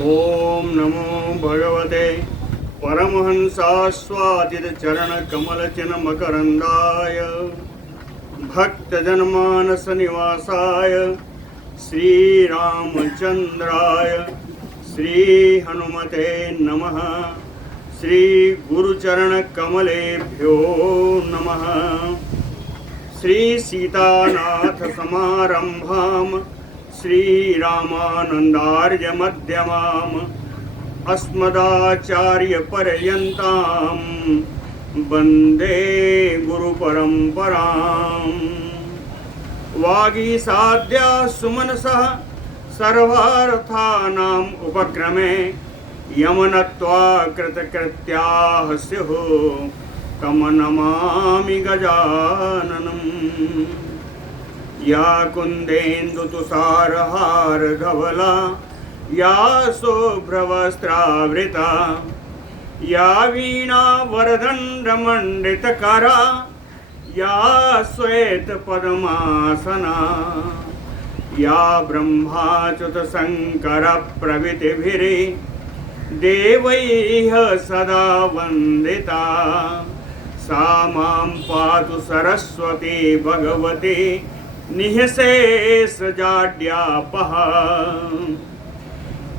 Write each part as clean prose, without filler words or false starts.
ओम नमो भगवते परमहंसास्वादितचरणकमलचिन्मकरन्दाय भक्तजनमानसनिवासाय श्रीरामचन्द्राय श्रीहनुमते नमः। श्रीगुरुचरणकमलेभ्यो नमः। श्रीसीतानाथसमारम्भाम् श्रीरामानन्दार्यमध्यमाम् अस्मदाचार्यपर्यन्तां वन्दे गुरुपरम्पराम्। वागीसाद्या सुमनसः सर्वार्थानाम् उपक्रमे यमनत्वा कृतकृत्याः स्युः तं नमामि गजाननम्। या कुन्देन्दुतुषारहारधवला या शुभ्रवस्त्रावृता या वीणावरदण्डमण्डितकरा या श्वेतपद्मासना या ब्रह्माच्युतशङ्करप्रभृतिभिर्देवैः सदा वन्दिता सा मां पातु सरस्वती भगवती निःशेषजाड्यापः।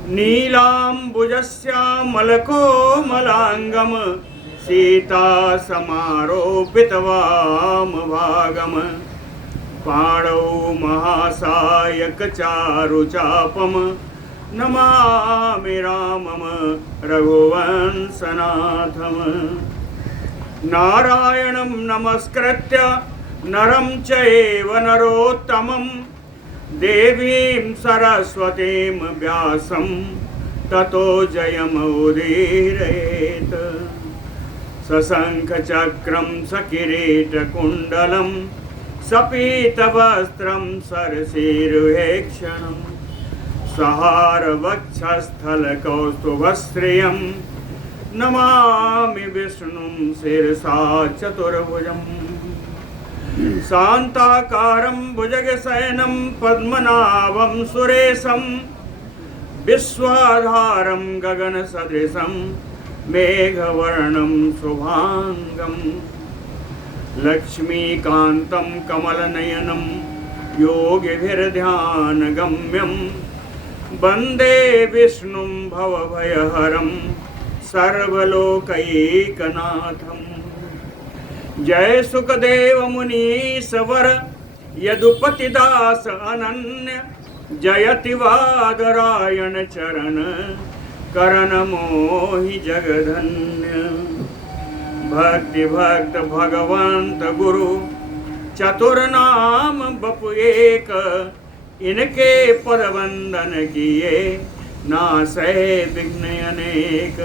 नीलाम्बुजश्यामलकोमलाङ्गं सीतासमारोपितवामभागं पाणौ महासायकचारुचापं नमामि रामं रघुवंशनाथम्। नारायणं नमस्कृत्य नरं चैव नरोत्तमं देवीं सरस्वतीं व्यासं ततो जयमुदीरयेत्। सशङ्खचक्रं सकिरीटकुण्डलं सपीतवस्त्रं सरसीरुहेक्षणं सहारवक्षस्थलकौस्तुभश्रियं नमामि विष्णुं शिरसा चतुर्भुजम्। शान्ताकारं भुजगशयनं पद्मनाभं सुरेशं विश्वाधारं गगनसदृशं मेघवर्णं शुभाङ्गं लक्ष्मीकान्तं कमलनयनं योगिभिर्ध्यानगम्यं वन्दे विष्णुं भवभयहरं सर्वलोकैकनाथम्। जय सुखदेव मुनीश्वर यदुपतिदास अनन्य जयति वादरायण चरण करण मोहि जगधन्य। भक्ति भक्त भगवंत गुरु चतुर्नाम बपु एक इनके पद वंदन किए नासै विघ्न अनेक।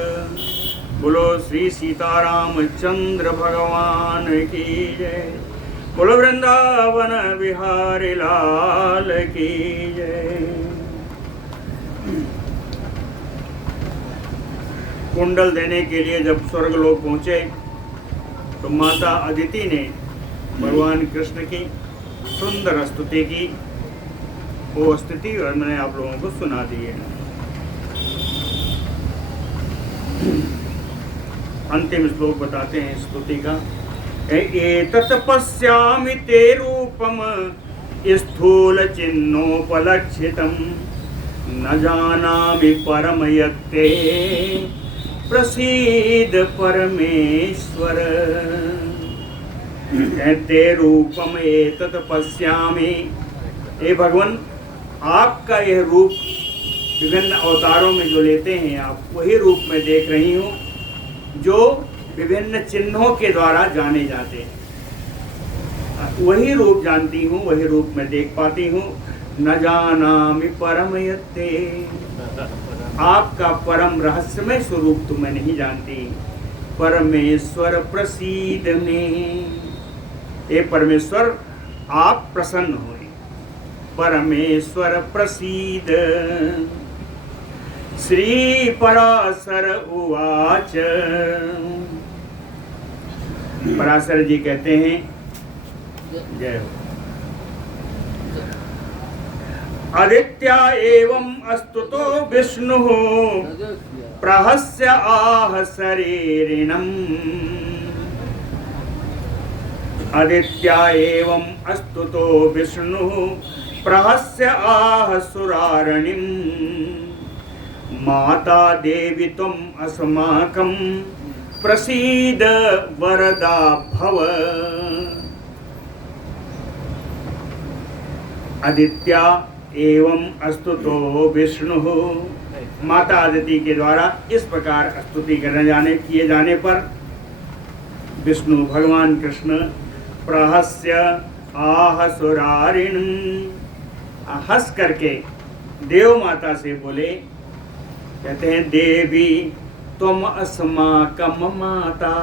बोलो श्री सीतारामचंद्र भगवान की जय। बोलो वृंदावन बिहारी लाल की जय। कुंडल देने के लिए जब स्वर्ग लोग पहुंचे तो माता अदिति ने भगवान कृष्ण की सुंदर स्तुति की। वो स्तुति और मैंने आप लोगों को सुना दी है। अंतिम श्लोक बताते हैं स्तुति का। एतत् पश्यामि ते रूपम स्थूल चिन्नोपलक्षितं न जानामि परम यत्ते प्रसीद परमेश्वर। ते रूपम एतत् पश्यामि। हे भगवान, आपका यह रूप विभिन्न अवतारों में जो लेते हैं आप, वही रूप में देख रही हूँ जो विभिन्न चिन्हों के द्वारा जाने जाते हैं। वही रूप जानती हूँ, वही रूप में देख पाती हूँ। न जानामि परम यत्ते। आपका परम रहस्यमय स्वरूप तो मैं नहीं जानती। परमेश्वर प्रसीद में। हे परमेश्वर, आप प्रसन्न होए। परमेश्वर प्रसीद। श्री पराशर उवाच। पराशर जी कहते हैं, जय हो। आदित्य एवं अस्तुतो विष्णु प्रहस्य आह शरीरिणम्। आदित्य एवं अस्तुतो विष्णु प्रहस्य आह सुरारणिम्। माता देवी त्वम् अस्माकं प्रसीद वरदा भव। आदित्य एवं अस्तुतो विष्णु, माता आदिति के द्वारा इस प्रकार स्तुति किए जाने पर विष्णु भगवान कृष्ण प्रहस्य आह सुरारिण, हंस करके देव माता से बोले, कहते हैं देवी तुम अस्माकं माता।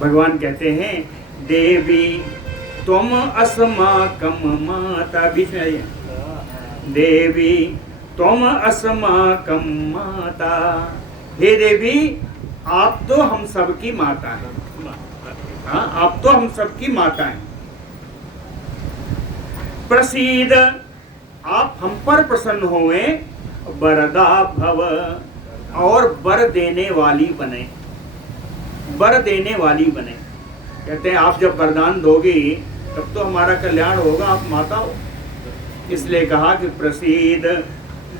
भगवान कहते हैं देवी तुम अस्माकं माता। बीच में आइए, देवी तुम अस्माकं माता। हे देवी आप तो हम सबकी माता हैं। हाँ, आप तो हम सबकी माता हैं। प्रसीद, आप हम पर प्रसन्न होए, वरदा भव, और वर देने वाली बने, वर देने वाली बने। कहते हैं आप जब वरदान दोगी तब तो हमारा कल्याण होगा, आप माता हो। इसलिए कहा कि प्रसीद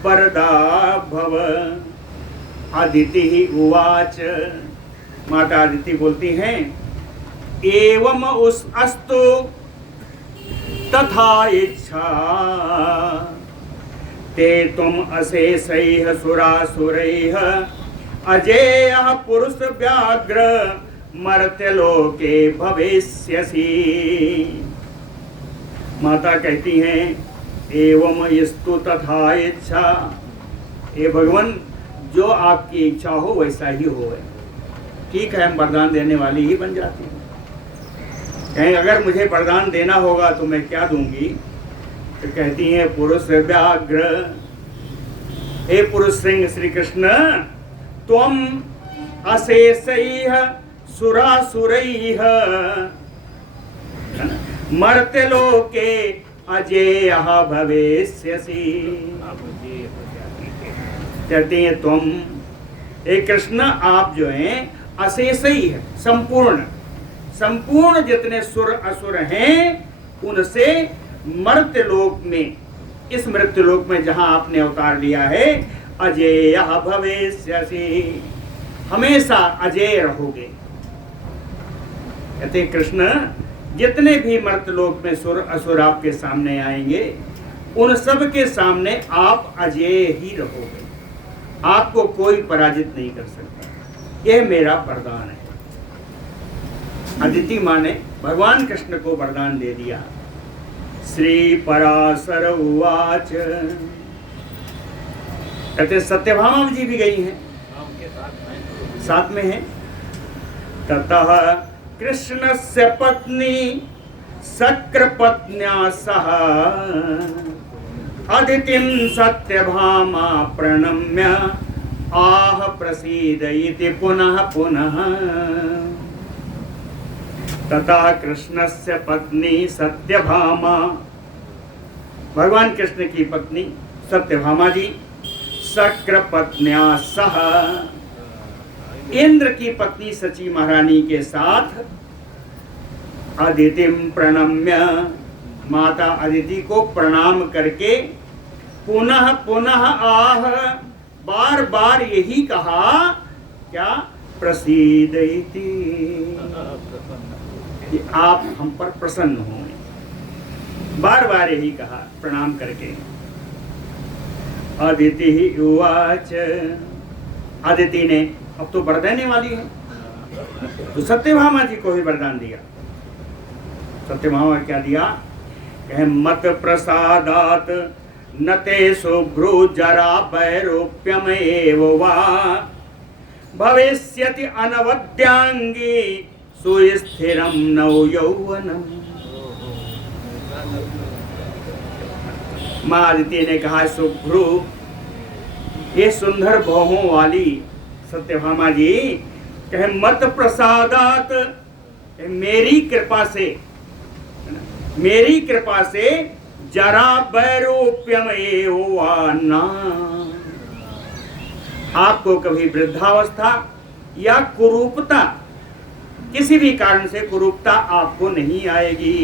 वरदा भव। अदिति ही उवाच, माता अदिति बोलती हैं एवं उस अस्तु तथा इच्छा ते तुम अशेषैः सुरासुरैः अजेयः पुरुष व्याघ्र मर्त्यलोके भविष्यसि। माता कहती हैं एवं स्तु तथा इच्छा, हे भगवान जो आपकी इच्छा हो वैसा ही हो। ठीक है, हम वरदान देने वाली ही बन जाती हैं। कहीं अगर मुझे वरदान देना होगा तो मैं क्या दूंगी? तो कहती हैं पुरुष व्याघ्र, हे पुरुष सिंह श्री कृष्ण त्वम अशेषैः सुरासुरैः मर्त्यलोके अजेयः भविष्यसि। कहते हैं तुम, हे कृष्ण आप जो हैं अशेष ही है, संपूर्ण, संपूर्ण जितने सुर असुर हैं उनसे मर्त्यलोक में, इस मृत्युलोक में जहां आपने अवतार लिया है, अजेयः भविष्यसि, हमेशा अजेय रहोगे। कहते कृष्ण जितने भी मर्त्यलोक में सुर असुर आपके सामने आएंगे उन सब के सामने आप अजेय ही रहोगे, आपको कोई पराजित नहीं कर सकता। यह मेरा वरदान है। अदिति माँ ने भगवान कृष्ण को वरदान दे दिया। श्री पराशर उवाच, कहते सत्यभामा जी भी गई हैं, साथ में हैं। ततः कृष्णस्य पत्नी शक्रपत्न्या सह अदितिं सत्यभामा प्रणम्य आह प्रसीद इति पुनः पुनः। तथा कृष्णस्य पत्नी सत्यभामा, भगवान कृष्ण की पत्नी सत्यभामा जी शक्रपत्न्या सह, इंद्र की पत्नी सची महारानी के साथ अदितिम प्रणम्य, माता अदिति को प्रणाम करके पुनः पुनः आह, बार बार यही कहा, क्या? प्रसीद इति, कि आप हम पर प्रसन्न हो। बार बार यही कहा प्रणाम करके। अदिति ही उवाच, अदिति ने अब तो वर देने वाली है, तो सत्यभामा जी को ही वरदान दिया। सत्यभामा क्या दिया? कहे मत प्रसादात न ते शुभ्रु जरा वैरूप्यमेव वा भविष्यति अनवद्यांगी सुस्थिरम नव यौवनम। माँ आदित्य ने कहा शुभ्रु, ये सुंदर भौहों वाली सत्यभामा जी, कहे मत प्रसादात, मेरी कृपा से, मेरी कृपा से जरा वैरूप्यमेव वा न। आपको कभी वृद्धावस्था या कुरूपता, किसी भी कारण से कुरूपता आपको नहीं आएगी।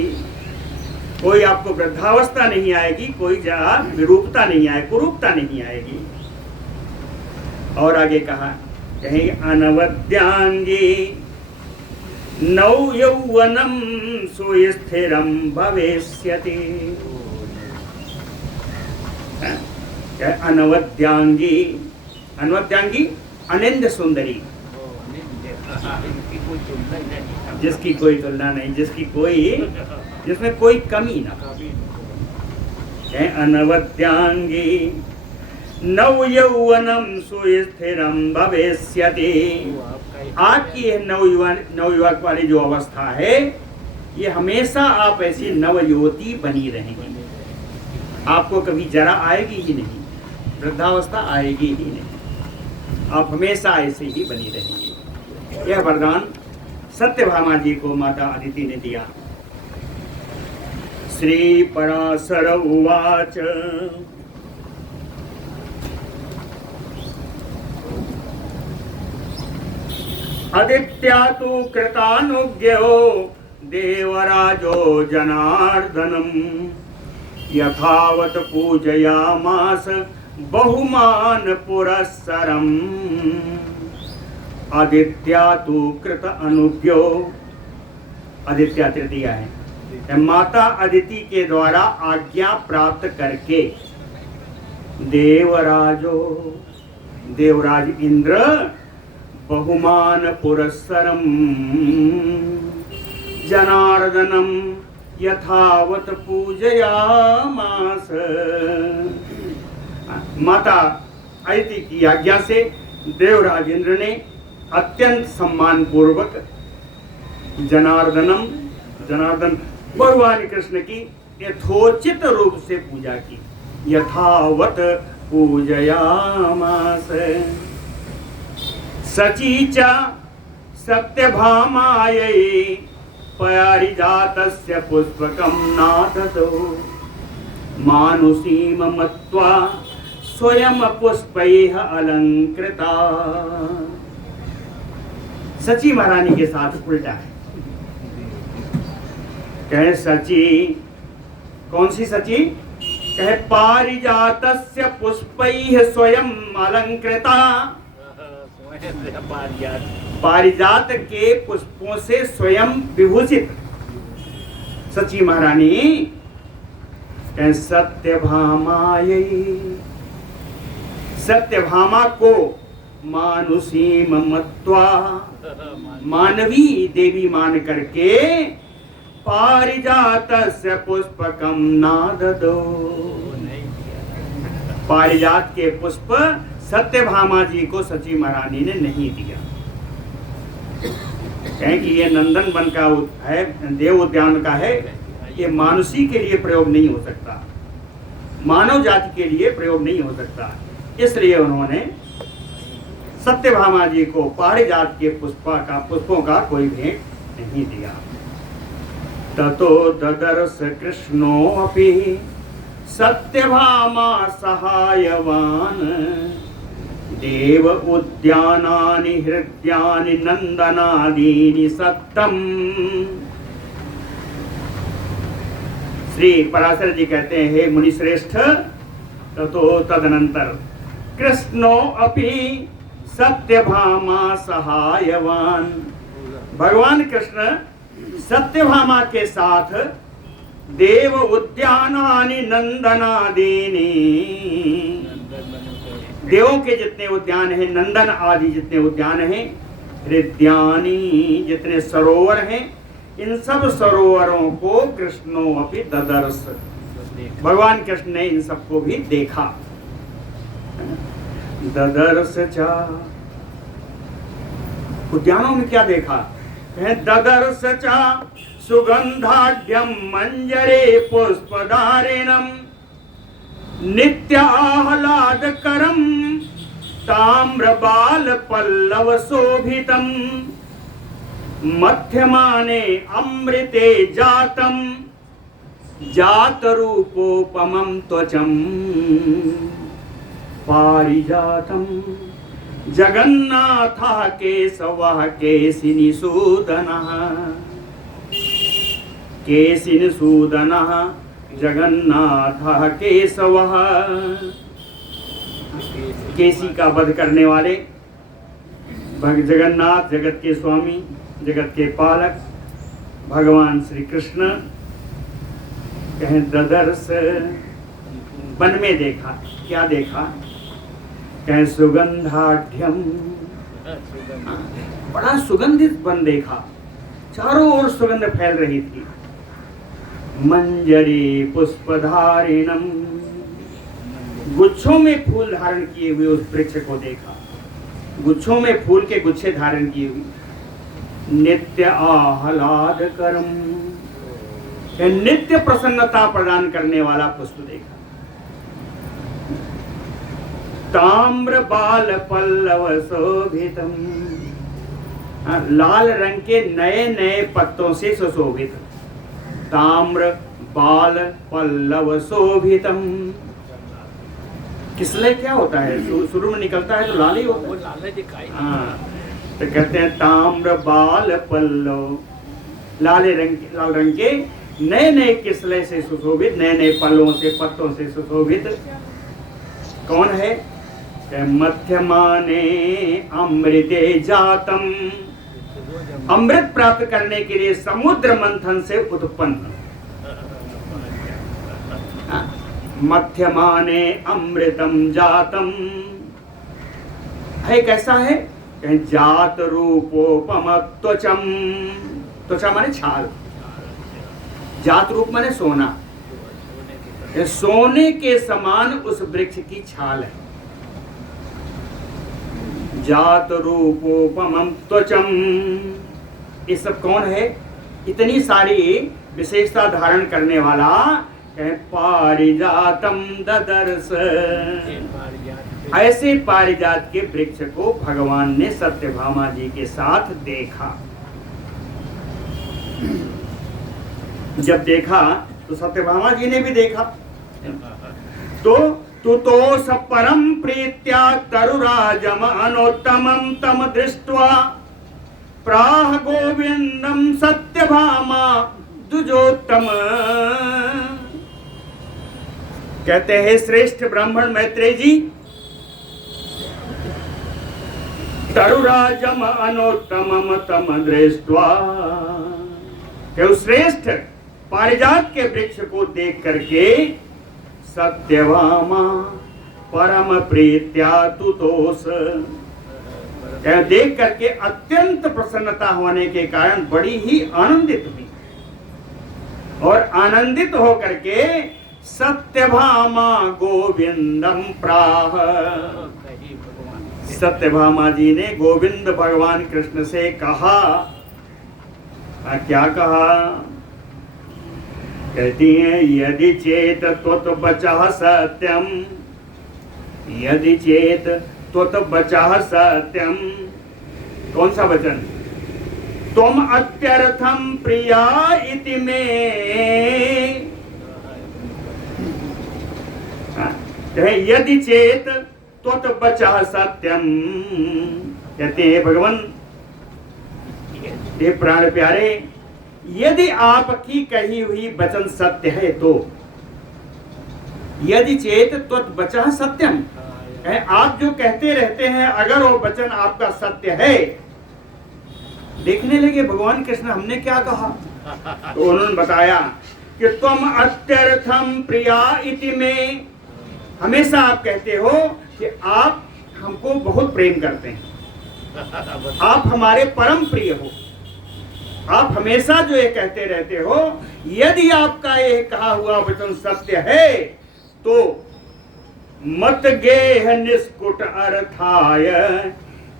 कोई आपको वृद्धावस्था नहीं आएगी, कोई जरा विरूपता नहीं आएगी, कुरूपता नहीं आएगी। और आगे कहा, कहेंगे अनवद्यांगी नौ यौवनम सुस्थिरम भवेष्यति। अनवद्यांगी, अनवद्यांगी अनिंद सुंदरी, जिसकी कोई तुलना नहीं, जिसमें कोई कमी ना। अनवद्यांगी नव यौवनम सुस्थिरम भवेष्यति। आपकी यह नवयुवक वाली जो अवस्था है, ये हमेशा आप ऐसी नवयुवती बनी रहेंगी। आपको कभी जरा आएगी ही नहीं, वृद्धावस्था आएगी ही नहीं, आप हमेशा ऐसे ही बनी रहेंगी। यह वरदान सत्यभामा जी को माता अदिति ने दिया। श्री पराशर उवाच आदित्या तु कृतानुज्ञो देवराजो जनार्दनम यथावत पूजयामास बहुमान पुरस्सरम। आदित्या तु कृत अनुज्ञो, आदित्य तृतीया है, माता अदिति के द्वारा आज्ञा प्राप्त करके देवराजो, देवराज इंद्र बहुमान पुरस्सरम जनार्दनम यथावत पूजयामास। माता अदिति की आज्ञा से देवराज इंद्र ने अत्यंत सम्मान पूर्वक जनार्दनम, जनार्दन भगवान कृष्ण की यथोचित रूप से पूजा की। यथावत पूजयामास। सचीचा सत्यभामायै पारिजातस्य पुष्पकं नाददो मानुषीम मत्वा स्वयं पुष्पैः अलंकृता। सची महारानी के साथ उल्टा है। कहे सची, कौन सी सची? कहे पारिजातस्य पुष्पैः स्वयं अलंकृता। पारिजात के पुष्पों से स्वयं विभूषित सची महारानी। कहे सत्यभामायै, सत्यभामा को मानुषीम मत्वा, मानवी देवी मान करके पारिजातस्य पुष्पकम नाददो, पारिजात के पुष्प सत्यभामा जी को सची महारानी ने नहीं दिया। कहें कि ये नंदन वन का है, देव उद्यान का है, ये मानुषी के लिए प्रयोग नहीं हो सकता, मानव जाति के लिए प्रयोग नहीं हो सकता। इसलिए उन्होंने सत्यभामा जी को पारिजात के पुष्पों का कोई भेंट नहीं दिया। ततो ददर्श कृष्णो अपि सत्यभामा सहायवान देव उद्यानानि हृद्यानि नंदनादीनि सत्तम। श्री पराशर जी कहते हैं, हे मुनि श्रेष्ठ, ततो तदनंतर कृष्णो अपि सत्यभामा सहायवान, भगवान कृष्ण सत्यभामा के साथ देव उद्यानानि नंदनादीनि, देवों के जितने उद्यान हैं, नंदन आदि जितने उद्यान हैं, हृद्यानि जितने सरोवर हैं, इन सब सरोवरों को कृष्णो अपि ददर्श, भगवान कृष्ण ने इन सबको भी देखा। ददर्श चा, उद्यानों में क्या देखा? ददर्श चा सुगंधाढ्यम मंजरे पुष्पधारिणम नित्याह्लादकरम ताम्रबाल पल्लव शोभितम मध्यमाने अमृते जातम जात रूपोपमं त्वचं पारिजातं जगन्नाथः केशवः केशिनिसूदनः केशिनिसूदनः जगन्नाथः केशवः। केसी का वध करने वाले जगन्नाथ, जगत के स्वामी, जगत के पालक भगवान श्री कृष्ण कहें ददर्श वन में देखा। क्या देखा? कहें सुगंधाढ्यम, बड़ा सुगंधित वन देखा, चारों ओर सुगंध फैल रही थी। मंजरी पुष्पधारिणम, गुच्छों में फूल धारण किए हुए उस वृक्ष को देखा, गुच्छों में फूल के गुच्छे धारण किए हुए। नित्य आह्लादकरम, नित्य प्रसन्नता प्रदान करने वाला पुष्प देखा। ताम्र बाल पल्लव शोभितम, लाल रंग के नए नए पत्तों से सुशोभित। ताम्र बाल पल्लव शोभितम। किसले क्या होता है? शुरू में निकलता है तो लाल ही होता है, लाल दिखाई। हाँ, तो कहते हैं ताम्र बाल पल्लव, लाल रंग के नए नए किसले से सुशोभित, नए नए पल्लों से, पत्तों से सुशोभित। कौन है? मध्यमाने अमृते जातम, अमृत प्राप्त करने के लिए समुद्र मंथन से उत्पन्न। मध्यमाने अमृतम जातम है, कैसा है? जात रूपोपम त्वचम, त्वचा माने छाल, जात रूप माने सोना, सोने के समान उस वृक्ष की छाल है। जात रूपोपमं त्वचम, ये सब कौन है? इतनी सारी विशेषता धारण करने वाला पारिजातम ददर्श, ऐसे पारिजात के वृक्ष को भगवान ने सत्यभामा जी के साथ देखा। जब देखा तो सत्यभामा जी ने भी देखा। तो तुतोष परम प्रीत्या तरुराजम अनोत्तमं तम दृष्ट्वा प्राह गोविंदम सत्यभामा द्विजोत्तम। कहते हैं श्रेष्ठ ब्राह्मण मैत्रेय जी, तरुराजम अनोत्तमम तम दृष्ट्वा, श्रेष्ठ पारिजात के वृक्ष को देख करके सत्यभामा परम प्रीत्या तुतोष, देख करके अत्यंत प्रसन्नता होने के कारण बड़ी ही आनंदित हुई, और आनंदित होकर के सत्यभामा गोविंदम प्राह, सत्यभामा जी ने गोविंद भगवान कृष्ण से कहा। क्या कहा? कहती हैं यदि चेत त्वत बचः सत्यम, यदि चेत त्वत बचः सत्यम। कौन सा वचन? तुम अत्यर्थम प्रिया इति में, यदि चेत त्वत बचः सत्यम। कहते हैं भगवान, ये प्राण प्यारे, यदि आपकी कही हुई वचन सत्य है तो, यदि चेत त्वत बचः सत्यम, आप जो कहते रहते हैं अगर वो वचन आपका सत्य है। देखने लगे भगवान कृष्ण हमने क्या कहा, तो उन्होंने बताया कि तुम अत्यर्थम प्रिया इति में, हमेशा आप कहते हो कि आप हमको बहुत प्रेम करते हैं, आप हमारे परम प्रिय हो। आप हमेशा जो ये कहते रहते हो, यदि आपका ये कहा हुआ वचन सत्य है तो मत गेह निष्कुट अर्थाय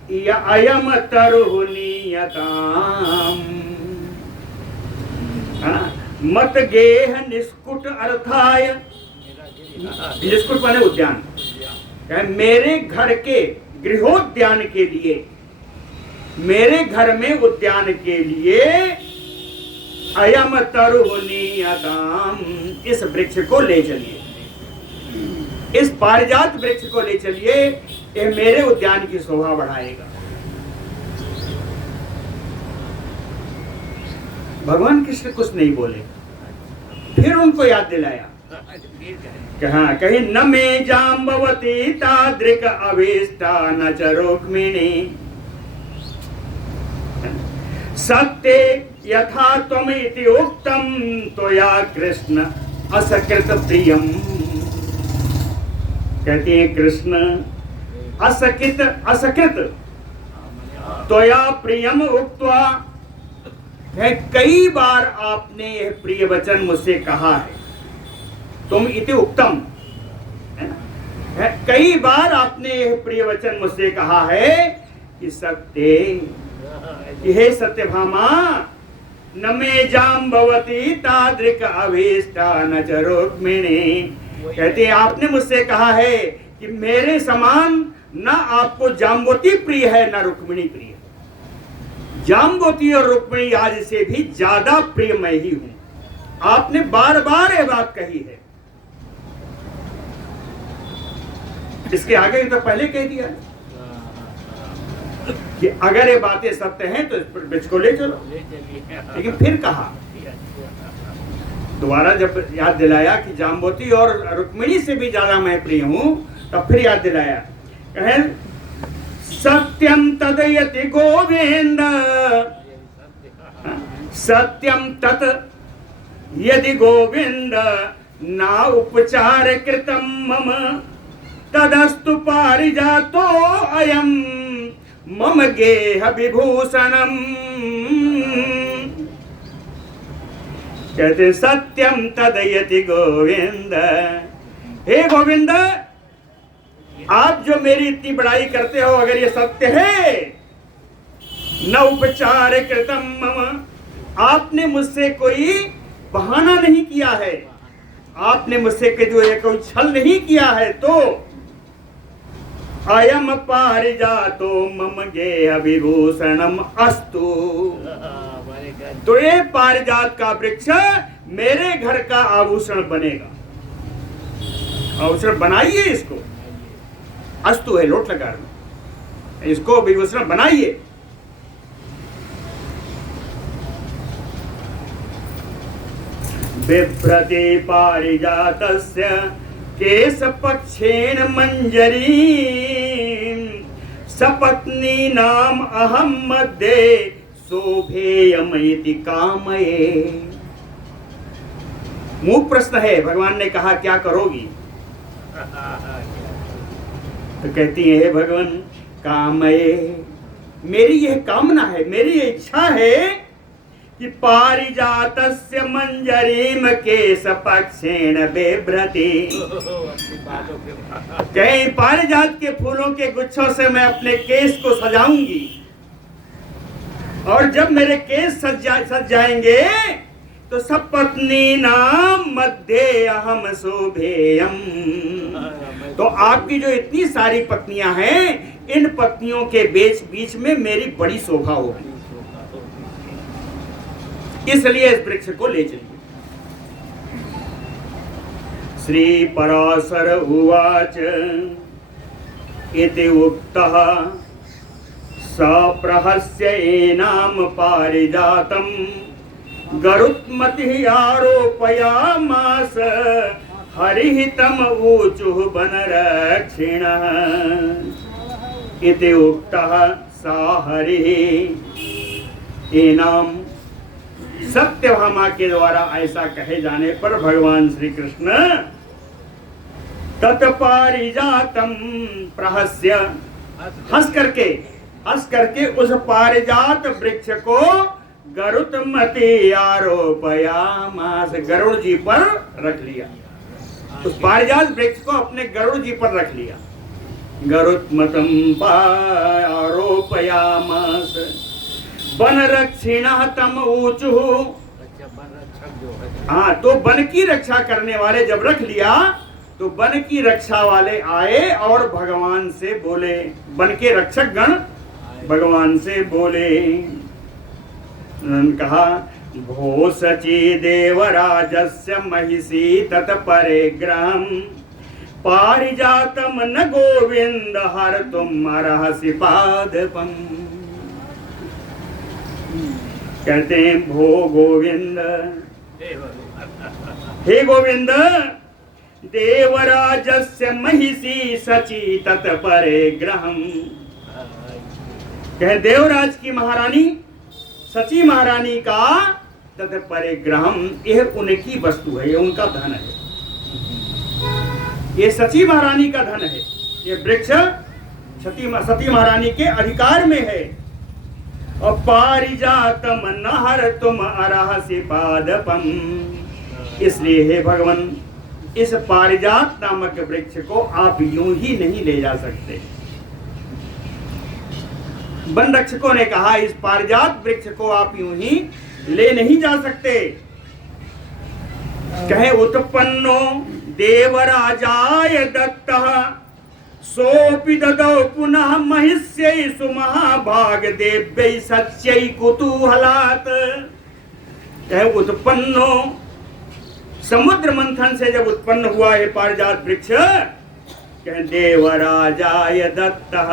अयम तरुनीयताम, मत गेह निष्कुट अर्थाय, निष्कुट माने उद्यान, मेरे घर के गृहोद्यान के लिए, मेरे घर में उद्यान के लिए अयम तरुणीयताम, इस वृक्ष को ले चलिए, इस पारिजात वृक्ष को ले चलिए, ये मेरे उद्यान की शोभा बढ़ाएगा। भगवान कृष्ण कुछ नहीं बोले, फिर उनको याद दिलाया कहा कहीं न मे जाम्बवती तादृक अभीष्टा न च रुक्मिणी सत्य यथा त्वम इति उक्तम त्वया कृष्ण असकृत प्रियम। कहते हैं कृष्ण असकृत त्वया प्रियम उक्त्वा, है कई बार आपने यह प्रिय वचन मुझसे कहा है, तुम इति उक्तम, है कई बार आपने यह प्रिय वचन मुझसे कहा है कि सत्य, कि हे सत्यभामा, न मे जाम्बवती तादृक अभीष्टा न च रुक्मिणी। कहते हैं आपने मुझसे कहा है कि मेरे समान न आपको जाम्बवती प्रिय है न रुक्मिणी प्रिय है। जाम्बवती और रुक्मिणी आज से भी ज्यादा प्रिय मैं ही हूं। आपने बार बार ये बात कही है, इसके आगे तो पहले कह दिया कि अगर ये बातें सत्य हैं तो इस पर वृक्ष को ले चलो, लेकिन फिर कहा, दोबारा जब याद दिलाया कि जाम्बवती और रुक्मिणी से भी ज्यादा मैं प्रिय हूं, तब फिर याद दिलाया, कहे सत्यम तदयति गोविंद, सत्यम तत् यदि गोविंद ना उपचार कृतम मम तदस्तु पारिजातो अयम मम गेह विभूषणम। कहते सत्यम तदयति गोविंद, हे गोविंद, आप जो मेरी इतनी बड़ाई करते हो, अगर ये सत्य है, न उपचार कृतम मम, आपने मुझसे कोई बहाना नहीं किया है, आपने मुझसे कोई छल नहीं किया है, तो अयम पारिजातो मम गेह विभूषणम अस्तु, तो ये पारिजात का वृक्ष मेरे घर का आभूषण बनेगा। आभूषण बनाइए इसको, अस्तु है लोट लगा, इसको विभूषण बनाइए। बिभ्रति पारिजातस्य केशपक्षेण मंजरी सपत्नी नाम अहम मध्ये शोभेयमिति कामये। मूक प्रश्न है, भगवान ने कहा क्या करोगी, तो कहती है हे भगवान कामये, मेरी यह कामना है, मेरी यह इच्छा है कि पारिजातस्य मंजरीम केशपक्षेण बिभ्रति, कहीं पारिजात के फूलों के गुच्छों से मैं अपने केश को सजाऊंगी, और जब मेरे केश सज जाएंगे तो सपत्नी नाम मध्य अहम शोभेयम, तो आपकी जो इतनी सारी पत्नियां हैं, इन पत्नियों के बीच में मेरी बड़ी शोभा होगी, इसलिए इस वृक्ष को ले चलिए। श्री पराशर उवाच इति उक्तः सप्रहस्य एनाम पारिजातम् गरुत्मतिः आरोपयामास हरिहितम ऊचुः वनरक्षिणः इति उक्तः सा हरिः एनाम। सत्यभामा के द्वारा ऐसा कहे जाने पर भगवान श्री कृष्ण तत्पारिजातम प्रहस्य, हंस करके उस पारिजात वृक्ष को गरुत्मति आरोपयामास, गरुड़ जी पर रख लिया, उस पारिजात वृक्ष को अपने गरुड़ जी पर रख लिया। गरुत्मतम आरोपयामास वनरक्षिणः तम ऊचुः, हाँ, तो वन की रक्षा करने वाले जब रख लिया तो वन की रक्षा वाले आए और भगवान से बोले, वन के रक्षक गण भगवान से बोले, उन्होंने कहा भो सची देवराजस्य महिषी तत्परे ग्रहम पारिजातम न गोविंद हर तुम अर्हसि पादपम। कहते हैं भो गोविंद, हे गोविंद, देवराजस्य महिषी सची तत्परे ग्रहम। कहे देवराज की महारानी सची महारानी का तत्परे ग्रहम, यह उनकी वस्तु है, ये उनका धन है, ये सची महारानी का धन है। ये वृक्ष सती महारानी के अधिकार में है। और पारिजातम नहर तुम अर्हसि पादपम, इसलिए हे भगवान इस पारिजात नामक वृक्ष को आप यूं ही नहीं ले जा सकते। वन रक्षकों ने कहा इस पारिजात वृक्ष को आप यूं ही ले नहीं जा सकते। कहे उत्पन्नो देवराजाय दत्तः सोपि ददौ पुनः महिष्यै सुमहाभाग देव्यै सच्यै कुतूहलात्। कहे उत्पन्नो, समुद्र मंथन से जब उत्पन्न हुआ है पारिजात वृक्ष, कहे देवराजाय दत्तः,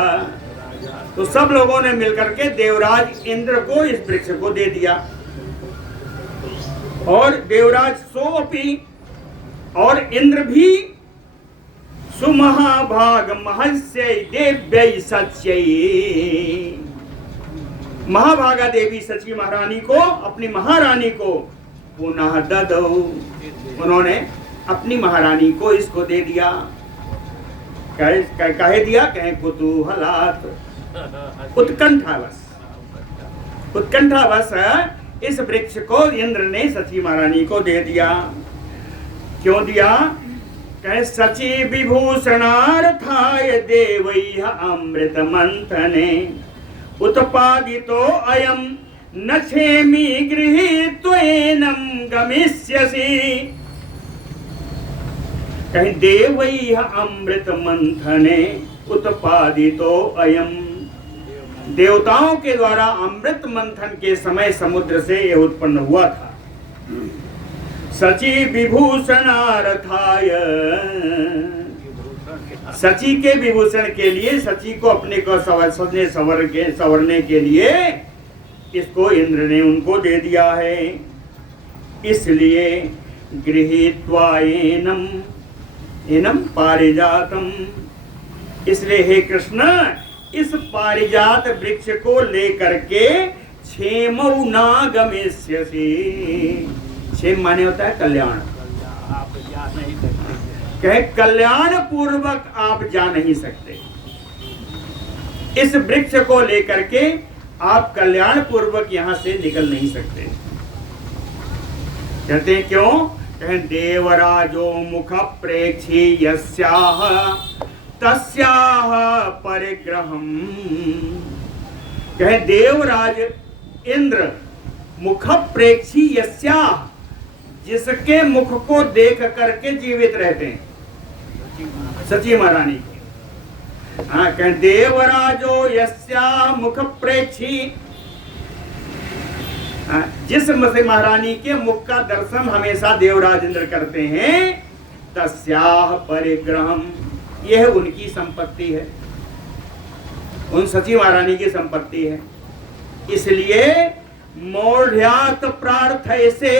तो सब लोगों ने मिलकर के देवराज इंद्र को इस वृक्ष को दे दिया। और देवराज सोपि, और इंद्र भी सुमहाभाग महस्यै देव्यै सच्यै, महाभागा देवी सची महारानी को, अपनी महारानी को पुनः ददौ, उन्होंने अपनी महारानी को इसको दे दिया। कहे दिया, कहे कुतूहलात, उत्कंठावश इस वृक्ष को इंद्र ने सची महारानी को दे दिया। क्यों दिया? कहे सची विभूषणार्थाय देवैः अमृत मंथने उत्पादितो अयम न क्षेमी गृहीत्वैनं गमिष्यसि। कहे देवैः अमृत मंथने उत्पादितो अयम, देवताओं के द्वारा अमृत मंथन के समय समुद्र से यह उत्पन्न हुआ था। सची विभूषणार्थाय, सची के विभूषण के लिए, सची को अपने को संवरने के लिए इसको इंद्र ने उनको दे दिया है। इसलिए गृहीत्वा एनम पारिजातम, इसलिए हे कृष्ण इस पारिजात वृक्ष को लेकर के क्षेमौ न गमिष्यसि। क्षेम माने होता है कल्याण, कहे कल्याण पूर्वक आप जा नहीं सकते। इस वृक्ष को लेकर के आप कल्याण पूर्वक यहां से निकल नहीं सकते। कहते हैं क्यों? कहे देवराजो मुख प्रेक्षी यस्याह तस्याह परिग्रहम। कहे देवराज इंद्र मुख प्रेक्षी यस्याह, जिसके मुख को देख करके जीवित रहते हैं, सची महारानी। हाँ, कहे देवराजो यस्याह मुख प्रेक्षी, जिस महारानी के मुख का दर्शन हमेशा देवराज इंद्र करते हैं, तस्याह परिग्रहम, यह उनकी संपत्ति है, उन सची महारानी की संपत्ति है। इसलिए मौढ़्यात प्रार्थय से,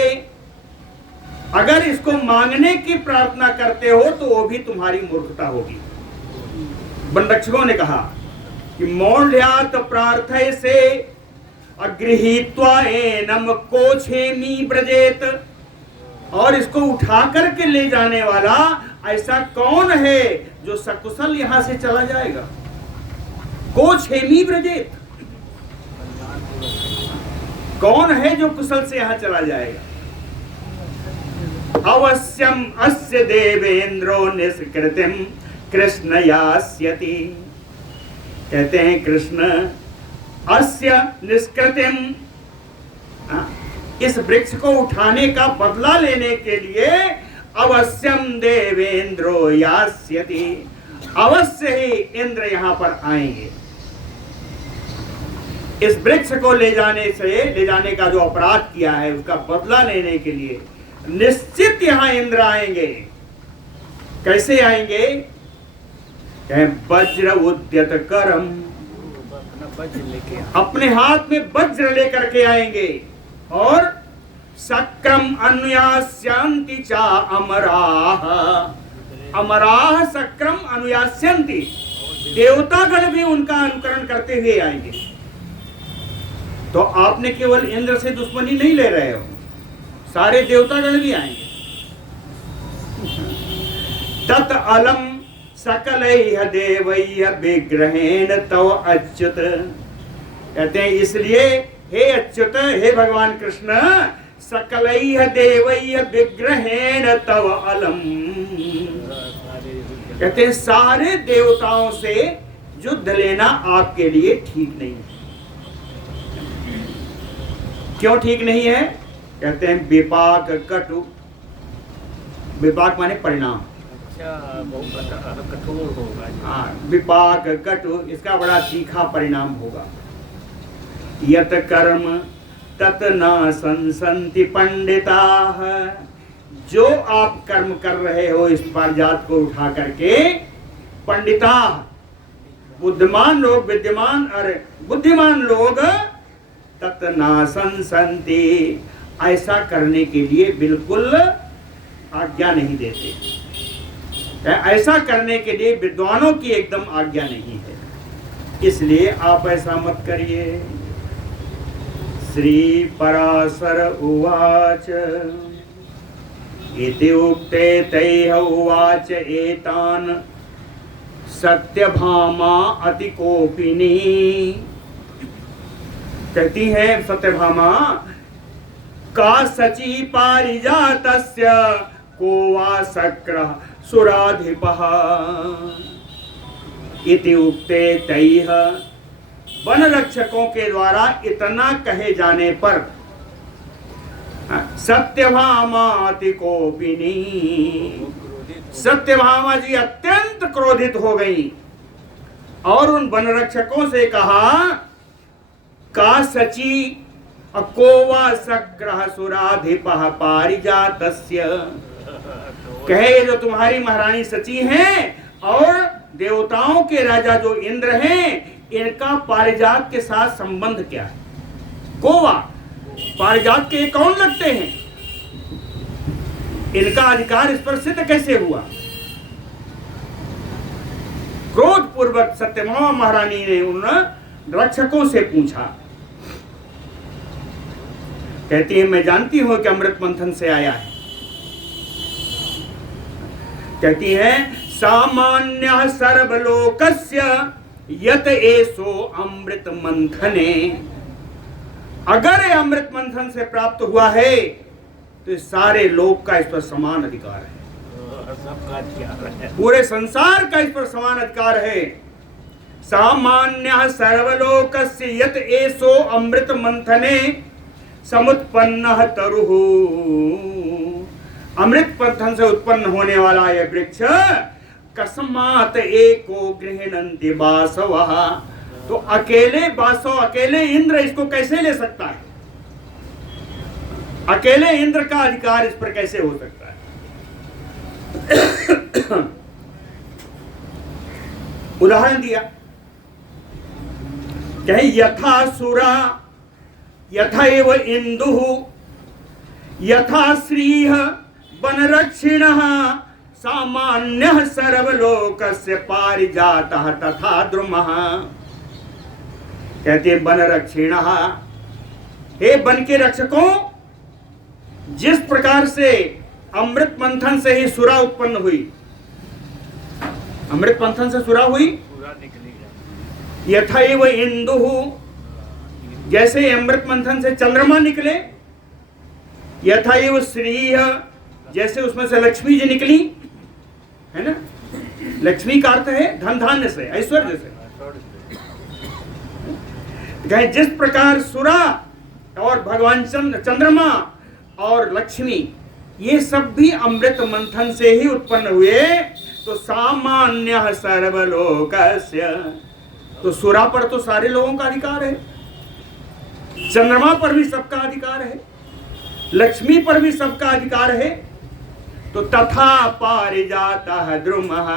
अगर इसको मांगने की प्रार्थना करते हो तो वो भी तुम्हारी मूर्खता होगी। वन रक्षकों ने कहा कि मौढ़्यात प्रार्थय से अगृहीत्वा एनम कोछेमी ब्रजेत, और इसको उठा करके ले जाने वाला ऐसा कौन है जो सकुशल यहां से चला जाएगा? कोछेमी ब्रजेत, कौन है जो कुशल से यहां चला जाएगा? अवश्यम अस्य देवेंद्रो निष्कृतिम कृष्ण यास्यति। कहते हैं कृष्ण अस्य निष्कृतिम, इस वृक्ष को उठाने का बदला लेने के लिए अवश्यम देवेंद्रो यास्यति, अवश्य ही इंद्र यहां पर आएंगे। इस वृक्ष को ले जाने का जो अपराध किया है उसका बदला लेने के लिए निश्चित यहां इंद्र आएंगे। कैसे आएंगे? वज्र उद्यत करम, अपने हाथ में वज्र लेकर के आएंगे और सक्रम अनुयास्यन्ति चा अमराः, अमराः सक्रम अनुयास्यन्ति, देवतागण भी उनका अनुकरण करते हुए आएंगे। तो आपने केवल इंद्र से दुश्मनी नहीं ले रहे हो, सारे देवतागण भी आएंगे। तत् अलम सकलैः देवैः विग्रहेण तव अच्युत, कहते हैं इसलिए हे अच्युत, हे भगवान कृष्ण, सकलैः देवैः विग्रहेण तव अलम, कहते हैं सारे देवताओं से युद्ध लेना आपके लिए ठीक नहीं है। क्यों ठीक नहीं है? कहते हैं विपाक कटु, विपाक माने परिणाम, कठोर होगा। हाँ, विपाक कटु, इसका बड़ा तीखा परिणाम होगा। यत कर्म तत न संसन्ति पंडिताः, जो आप कर्म कर रहे हो इस पारिजात को उठा करके, पंडिता बुद्धिमान लोग, विद्यमान और बुद्धिमान लोग, तत न संसन्ति, ऐसा करने के लिए बिल्कुल आज्ञा नहीं देते। ऐसा करने के लिए विद्वानों की एकदम आज्ञा नहीं है, इसलिए आप ऐसा मत करिए। श्री पराशर उवाच इति उक्ते तैः उवाच एतान् सत्यभामा अतिकोपिनी, कहती है सत्यभामा, का सची पारिजातस्य को वा शक्रः सुराधिपः इति उक्ते तैः, वन रक्षकों के द्वारा इतना कहे जाने पर सत्यभामा अति कोपिनी, सत्यभामा जी अत्यंत क्रोधित हो गई और उन वन रक्षकों से कहा, का सची अकोवा शक्रः सुराधिपः पारिजातस्य, कहे जो तुम्हारी महारानी सची हैं और देवताओं के राजा जो इंद्र हैं, इनका पारिजात के साथ संबंध क्या है? कोवा, पारिजात के कौन लगते हैं? इनका अधिकार इस पर सिद्ध कैसे हुआ? क्रोध पूर्वक सत्यभामा महारानी ने उन रक्षकों से पूछा। कहती है मैं जानती हूं कि अमृत मंथन से आया है। कहती है सामान्य सर्वलोकस्य यत एसो अमृत मंथने, अगर ये अमृत मंथन से प्राप्त हुआ है तो इस सारे लोक का इस पर समान अधिकार है, पूरे संसार का इस पर समान अधिकार है। सामान्य सर्वलोकस्य यत एसो अमृत मंथने समुत्पन्न तरुः, अमृत मंथन से उत्पन्न होने वाला यह वृक्ष कस्मात् एको गृह्णन्ति वासवः, तो अकेले वासव, अकेले इंद्र इसको कैसे ले सकता है? अकेले इंद्र का अधिकार इस पर कैसे हो सकता है? उदाहरण दिया, कहे यथा सुरा यथा एव इंदुः यथा श्रीः वनरक्षिणः सामान्यः सर्वलोकस्य पारिजातः तथा द्रुमः। कहते हैं वन रक्षिणः, हे वन के रक्षकों, जिस प्रकार से अमृत मंथन से ही सुरा उत्पन्न हुई, अमृत मंथन से सुरा हुई, यथा एव इंदुः, जैसे अमृत मंथन से चंद्रमा निकले, यथा एव श्रीः, जैसे उसमें से लक्ष्मी जी निकली, है ना? लक्ष्मी का अर्थ है धन धान्य से, ऐश्वर्य से। जिस प्रकार सुरा और भगवान चंद्रमा और लक्ष्मी ये सब भी अमृत मंथन से ही उत्पन्न हुए, तो सामान्य सर्वलोकस्य, तो सुरा पर तो सारे लोगों का अधिकार है, चंद्रमा पर भी सबका अधिकार है, लक्ष्मी पर भी सबका अधिकार है। तो तथा पारिजातः द्रुमः,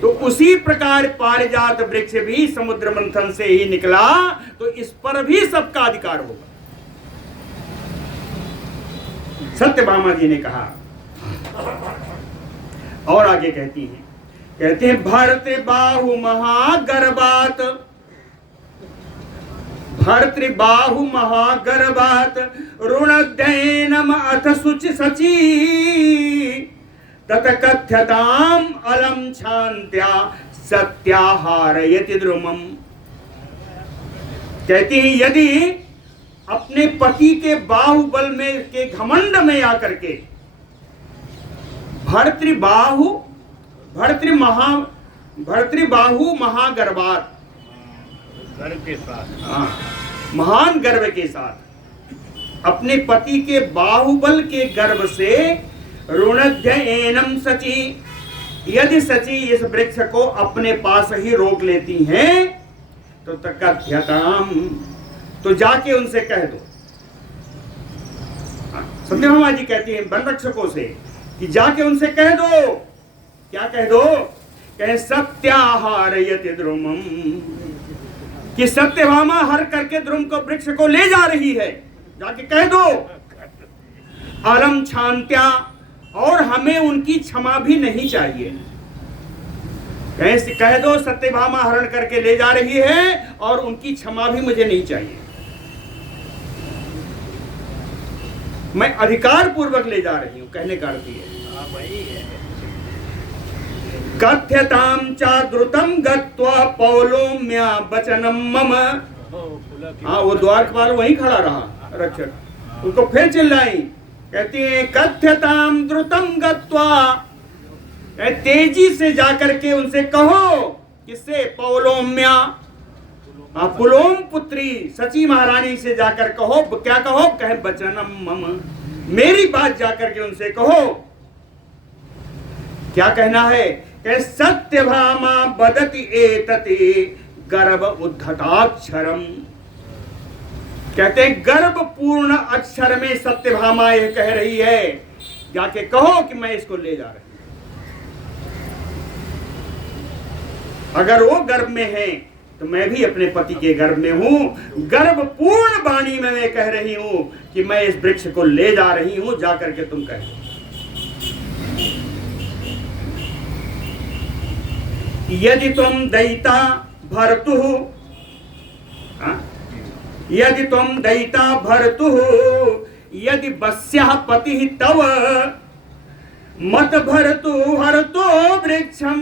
तो उसी प्रकार पारिजात वृक्ष भी समुद्र मंथन से ही निकला, तो इस पर भी सबका अधिकार होगा। सत्यभामा जी ने कहा। और आगे कहती हैं भर्तृबाहु महागर्भात, भर्तृबाहु महागर्भात ऋणद्वैनम अथ शुचि सची तत कथ्यताम अलम क्षान्त्या सत्याहारयति द्रुमम। कहती है यदि अपने पति के बाहुबल में के घमंड में आकर के भर्तृबाहु महागर्भात, गर्व के साथ, महान गर्व के साथ अपने पति के बाहुबल के गर्भ से ऋणद्वैनम सची, यदि सची इस वृक्ष को अपने पास ही रोक लेती हैं तो तकथ्यताम, तो जाके उनसे कह दो। सत्यभामा जी कहती हैं वन रक्षकों से कि जाके उनसे कह दो। क्या कह दो? कहे सत्याहारयति द्रुमम, कि सत्यभामा हर करके द्रुम को वृक्ष को ले जा रही है, जाके कह दो। अलम क्षान्त्या, और हमें उनकी क्षमा भी नहीं चाहिए। कह दो सत्यभामा हरण करके ले जा रही है और उनकी क्षमा भी मुझे नहीं चाहिए, मैं अधिकार पूर्वक ले जा रही हूं, कहने का अर्थ है। कथ्यताम चा द्रुतम गत्वा पौलोम्या वचनम मम। हाँ, वो द्वारपाल वहीं खड़ा रहा रक्षक, उनको फिर चिल्लाई, कहती है कथ्यताम द्रुतम गत्वा, तेजी से जाकर के उनसे कहो। किससे? पौलोम्या, पुलोम पुत्री सची महारानी से जाकर कहो। क्या कहो? कहे वचनम मम, मेरी बात जाकर के उनसे कहो। क्या कहना है? कहे सत्यभामा वदति एतति गर्भ उद्धताक्षरम। कहते हैं गर्भ पूर्ण अक्षर में सत्यभामा यह कह रही है, जाके कहो कि मैं इसको ले जा रही हूं। अगर वो गर्भ में है तो मैं भी अपने पति के गर्भ में हूं। गर्भ पूर्ण वाणी में मैं कह रही हूं कि मैं इस वृक्ष को ले जा रही हूं, जाकर के तुम कह दो। यदि तुम दयिता भर्तुः, यदि तुम दयिता भर्तुः यदि वस्यः पतिः तव मत भर्तु हरतो वृक्षम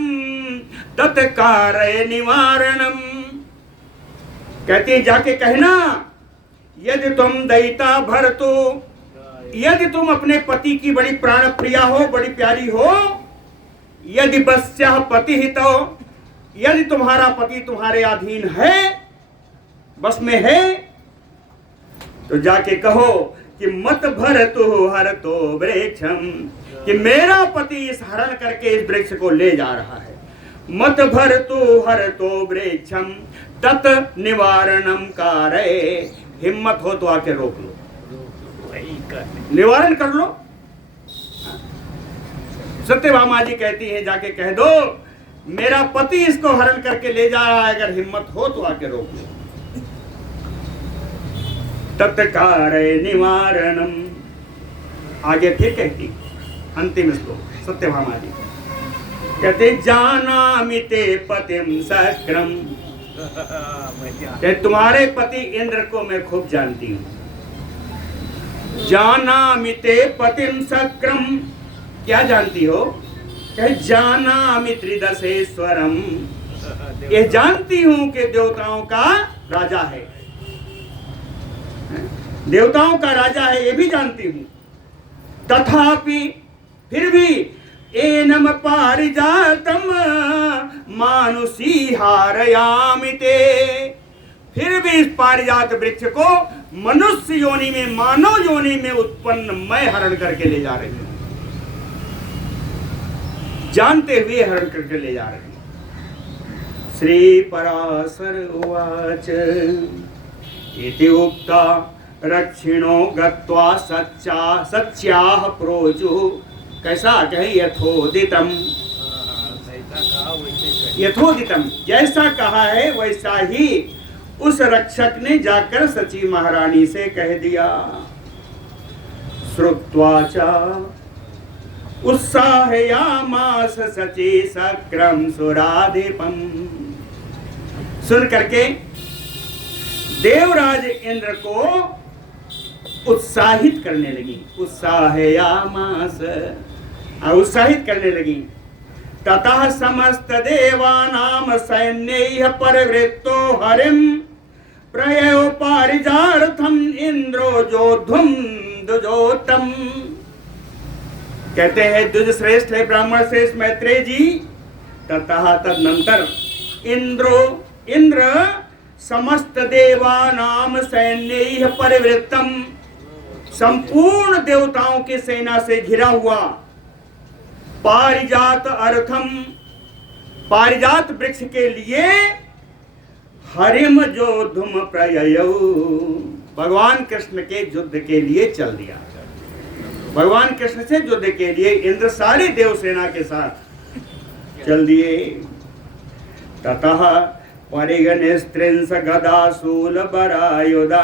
तत्कारय निवारणम। कहते जाके कहना यदि तुम दयिता भर्तु, यदि तुम अपने पति की बड़ी प्राण प्रिया हो, बड़ी प्यारी हो, यदि वस्यः पतिः तव, यदि तुम्हारा पति तुम्हारे अधीन है, बस में है, तो जाके कहो कि मत भरतु हरतो वृक्षम, कि मेरा पति इस हरण करके इस वृक्ष को ले जा रहा है। मत भरतु हरतो वृक्षम तत् निवारणम कारय, हिम्मत हो तो आके रोक लो, निवारण कर लो। सत्यभामा जी कहती है जाके कह दो मेरा पति इसको हरण करके ले जा रहा है, अगर हिम्मत हो तो आके रोक लो। तत्कारय निवारणम। आगे फिर कहती अंतिम श्लोक सत्यभामा जी कहते जानामि ते पतिम सक्रम, तुम्हारे पति इंद्र को मैं खूब जानती हूं। जानामि ते पतिम सक्रम, क्या जानती हो? कहे जानामि त्रिदशेश्वरम, ये जानती हूं कि देवताओं का राजा है, देवताओं का राजा है, ये भी जानती हूं। तथापि फिर भी एनम पारिजातम मानुषी हारयामि ते, फिर भी इस पारिजात वृक्ष को मनुष्य योनि में, मानव योनि में उत्पन्न मैं हरण करके ले जा रही हूं, जानते हुए हरण करके ले जा रही हूं। श्री पराशर उवाच इति उक्ता रक्षिणो गत्वा सच्याः प्रोचुः। कैसा कहे यथोदितम, यथोदितम जैसा कहा है वैसा ही उस रक्षक ने जाकर सची महारानी से कह दिया। श्रुत्वा च उत्साहयामास सची सक्र सुराधिपम। सुन करके देवराज इंद्र को उत्साहित करने लगी। उत्साहयामास, उत्साहित करने लगी। ततः समस्त देवानां सैन्यैः परिवृत्तो हरिं प्रययो पारिजार्थम इंद्रो जोधुम दुजोतम। कहते हैं द्विज श्रेष्ठ है ब्राह्मण श्रेष्ठ मैत्रेय जी। ततः तदनंतर इंद्र समस्त देवानाम सैन्यैः परिवृत्तम, संपूर्ण देवताओं की सेना से घिरा हुआ, पारिजात अर्थम, पारिजात वृक्ष के लिए, हरिम जोधुम प्रययौ, भगवान कृष्ण के युद्ध के लिए चल दिया। भगवान कृष्ण से युद्ध के लिए इंद्र सारी देव सेना के साथ चल दिए। ततः परिगणिस्त्रिंश गदा शूल बरायुधा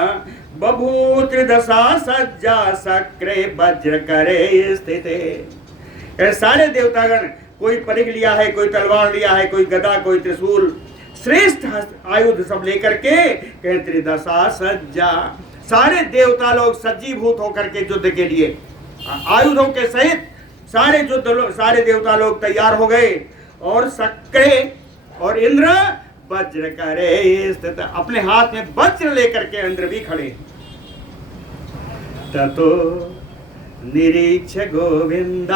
बभूत दशा सज्जा सक्रे वज्र करे स्थिते। सारे देवतागण, कोई परिग लिया है, कोई तलवार लिया है, कोई गदा, कोई त्रिशूल, श्रेष्ठ आयुध सब लेकर के कहे त्रिदशा सज्जा। सारे देवता लोग सज्जीभूत होकर के युद्ध के लिए आयुधों के सहित सारे देवता लोग तैयार हो गए। और सक्रे और इंद्र वज्र करे स्थित, अपने हाथ में वज्र लेकर के इंद्र भी खड़े। ततो निरीक्ष गोविंद,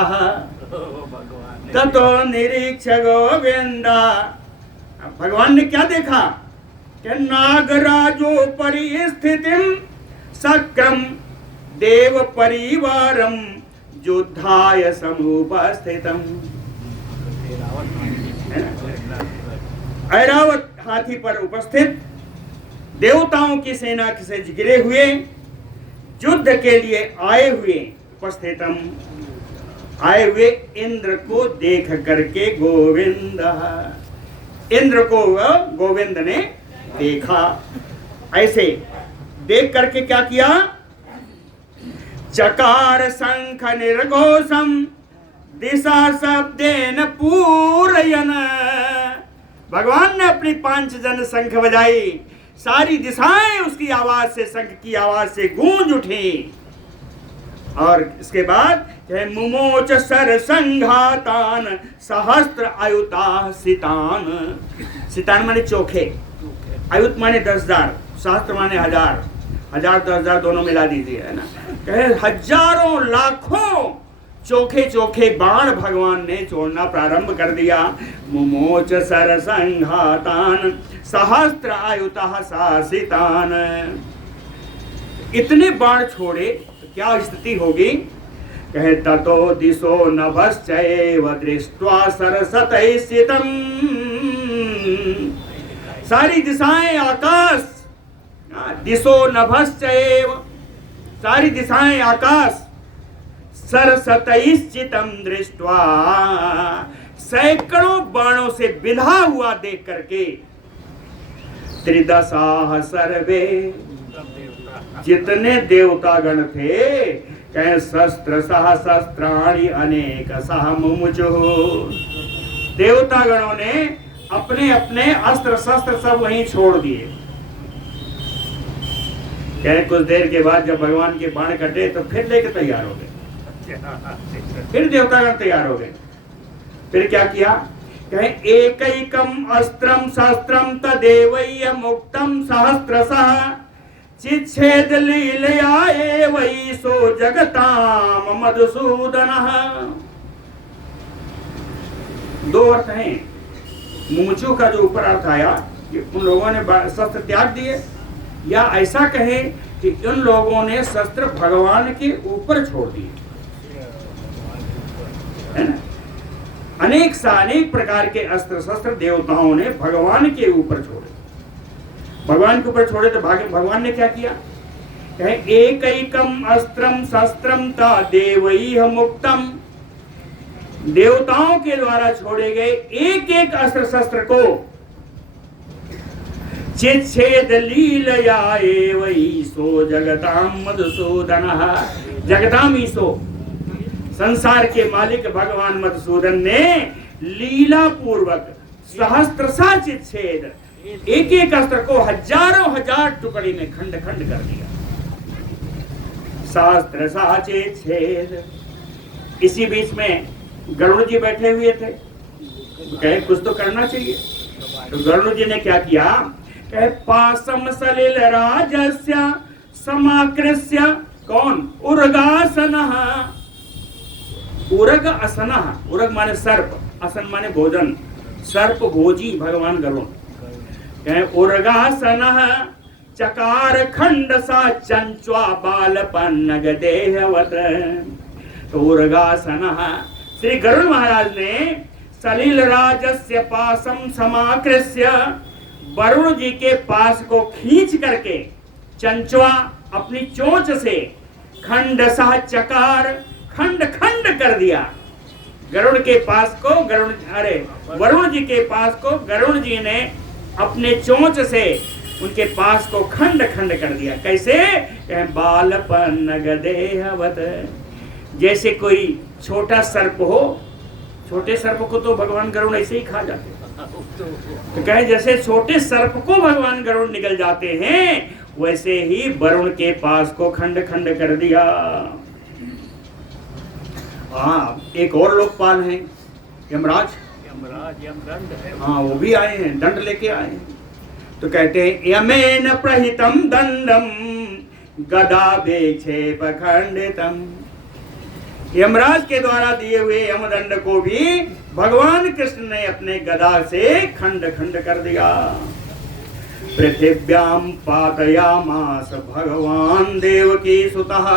ततो निरीक्ष गोविंद, भगवान ने क्या देखा कि नागराजो परिस्थितिम सक्रम देव परिवारम युद्धाय समुपस्थितम। ऐरावत हाथी पर उपस्थित देवताओं की सेना से घिरे हुए, युद्ध के लिए आए हुए, उपस्थितम आए हुए इंद्र को देख करके गोविंद, इंद्र को गोविंद ने देखा। ऐसे देख करके क्या किया? चकार शंख निर्घोषम दिशा शब्देन पूरयन। भगवान ने अपनी पांचजन शंख बजाई, सारी दिशाएं उसकी आवाज से, शंख की आवाज से गूंज उठी। और इसके बाद मुमोच सर संघातान सहस्त्र आयुता सितान। सितान माने चोखे, आयुत माने 10,000, सहस्त्र माने 1000, 1000 दोनों मिला दीजिए, है ना। कहे हजारों लाखों चोखे चोखे बाण भगवान ने छोड़ना प्रारंभ कर दिया। मुमोच सर संघातान सहस्त्र आयुता शासितान। इतने बाण छोड़े तो क्या स्थिति होगी? कहे ततो दिशो नभश्चैव दृष्ट्वा सरसतैः स्थितम्। सारी दिशाएं आकाश, दिशो नभश्चैव, सारी दिशाएं आकाश, सरसतैः स्थितम् दृष्ट्वा, सैकड़ों बाणों से बिंधा हुआ देख करके, त्रिदशाः सर्वे, जितने देवतागण थे, कहे शस्त्र सह शस्त्राणि अनेक सह मुमुचुः। देवतागणों ने अपने अपने अस्त्र शस्त्र सब वहीं छोड़ दिए। कहे कुछ देर के बाद जब भगवान के बाण कटे तो फिर लेके तैयार हो गए, फिर देवतागण तैयार हो गए। फिर क्या किया? कहे एकैकम अस्त्रम शस्त्रम तदेवैय मुक्तम सहस्त्रशः चिच्छेद लीलया एवै सो जगताम मधुसूदनः। दो अर्थ हैं। मुमुचु का जो ऊपर अर्थ आया कि उन लोगों ने शस्त्र त्याग दिए, या ऐसा कहे कि उन लोगों ने शस्त्र भगवान के ऊपर छोड़ दिए, है ना। अनेक प्रकार के अस्त्र शस्त्र देवताओं ने भगवान के ऊपर छोड़े। भगवान के ऊपर छोड़े तो भगवान ने क्या किया? एकैकम अस्त्रम शस्त्रम ता देवैः मुक्तम। देवताओं के द्वारा छोड़े गए एक एक अस्त्र शस्त्र को चिच्छेद लीलया एवै सो जगताम मधुसूदनः। जगताम ईसो, संसार के मालिक भगवान मधुसूदन ने लीला पूर्वक सहस्त्रशः चिच्छेद, एक एक अस्त्र को हजारों हजार टुकड़ी में खंड खंड कर दिया। सहस्त्रशः चिच्छेद। इसी बीच में गरुड़ जी बैठे हुए थे, कहे कुछ तो करना चाहिए। तो गरुड़ जी ने क्या किया? कहे पासम सलिल राजस्य समाकृष्य कौन? उर्गासनः। उर्ग असनः, उर्ग माने सर्प, असन माने भोजन, सर्प भोजी भगवान गरुड़। कहे उर्गासनः चकार खंड सा चंच्वा बालपन्नग देहवत। तो उर्गासनः, श्री गरुड़ महाराज ने सलिल राजस्य पासम समाकृष्य, वरुण जी के पास को खींच करके चंचवा अपनी चोंच से खंड सह चकार, खंड खंड कर दिया। गरुड़ के पास को वरुण जी के पास को गरुड़ जी ने अपने चोंच से उनके पास को खंड खंड कर दिया। कैसे? बालपन गदेहवत। जैसे कोई छोटा सर्प हो, छोटे सर्प को तो भगवान गरुड़ ऐसे ही खा जाते हैं। तो कहे जैसे छोटे सर्प को भगवान गरुड़ निकल जाते हैं, वैसे ही वरुण के पास को खंड खंड कर दिया। हाँ, एक और लोकपाल हैं, यमराज। यमदंड है। हाँ, वो भी आए हैं, दंड लेके आए हैं। तो कहते हैं यमेन प्रहितम दंडम गदा बेक्षेप खंडितम। यमराज के द्वारा दिए हुए यमदंड को भी भगवान कृष्ण ने अपने गदा से खंड खंड कर दिया। पृथिव्याम पातयामास भगवान देवकी सुतः।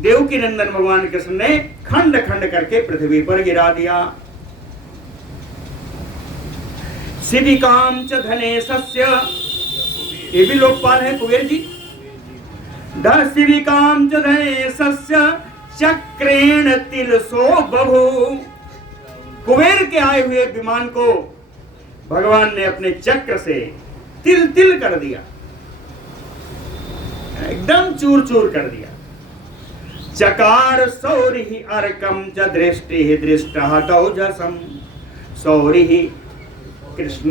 देवकी नंदन भगवान कृष्ण ने खंड खंड करके पृथ्वी पर गिरा दिया। शिविकाम च धनेशस्य, ये भी लोकपाल है कुबेर जी। शिविकाम च धनेशस्य चक्रेण तिलसो बभू। कुबेर के आए हुए विमान को भगवान ने अपने चक्र से तिल तिल कर दिया, एकदम चूर चूर कर दिया। चकार सौरि अर्कम च दृष्टि दृष्टः तौजसम। सौरि कृष्ण,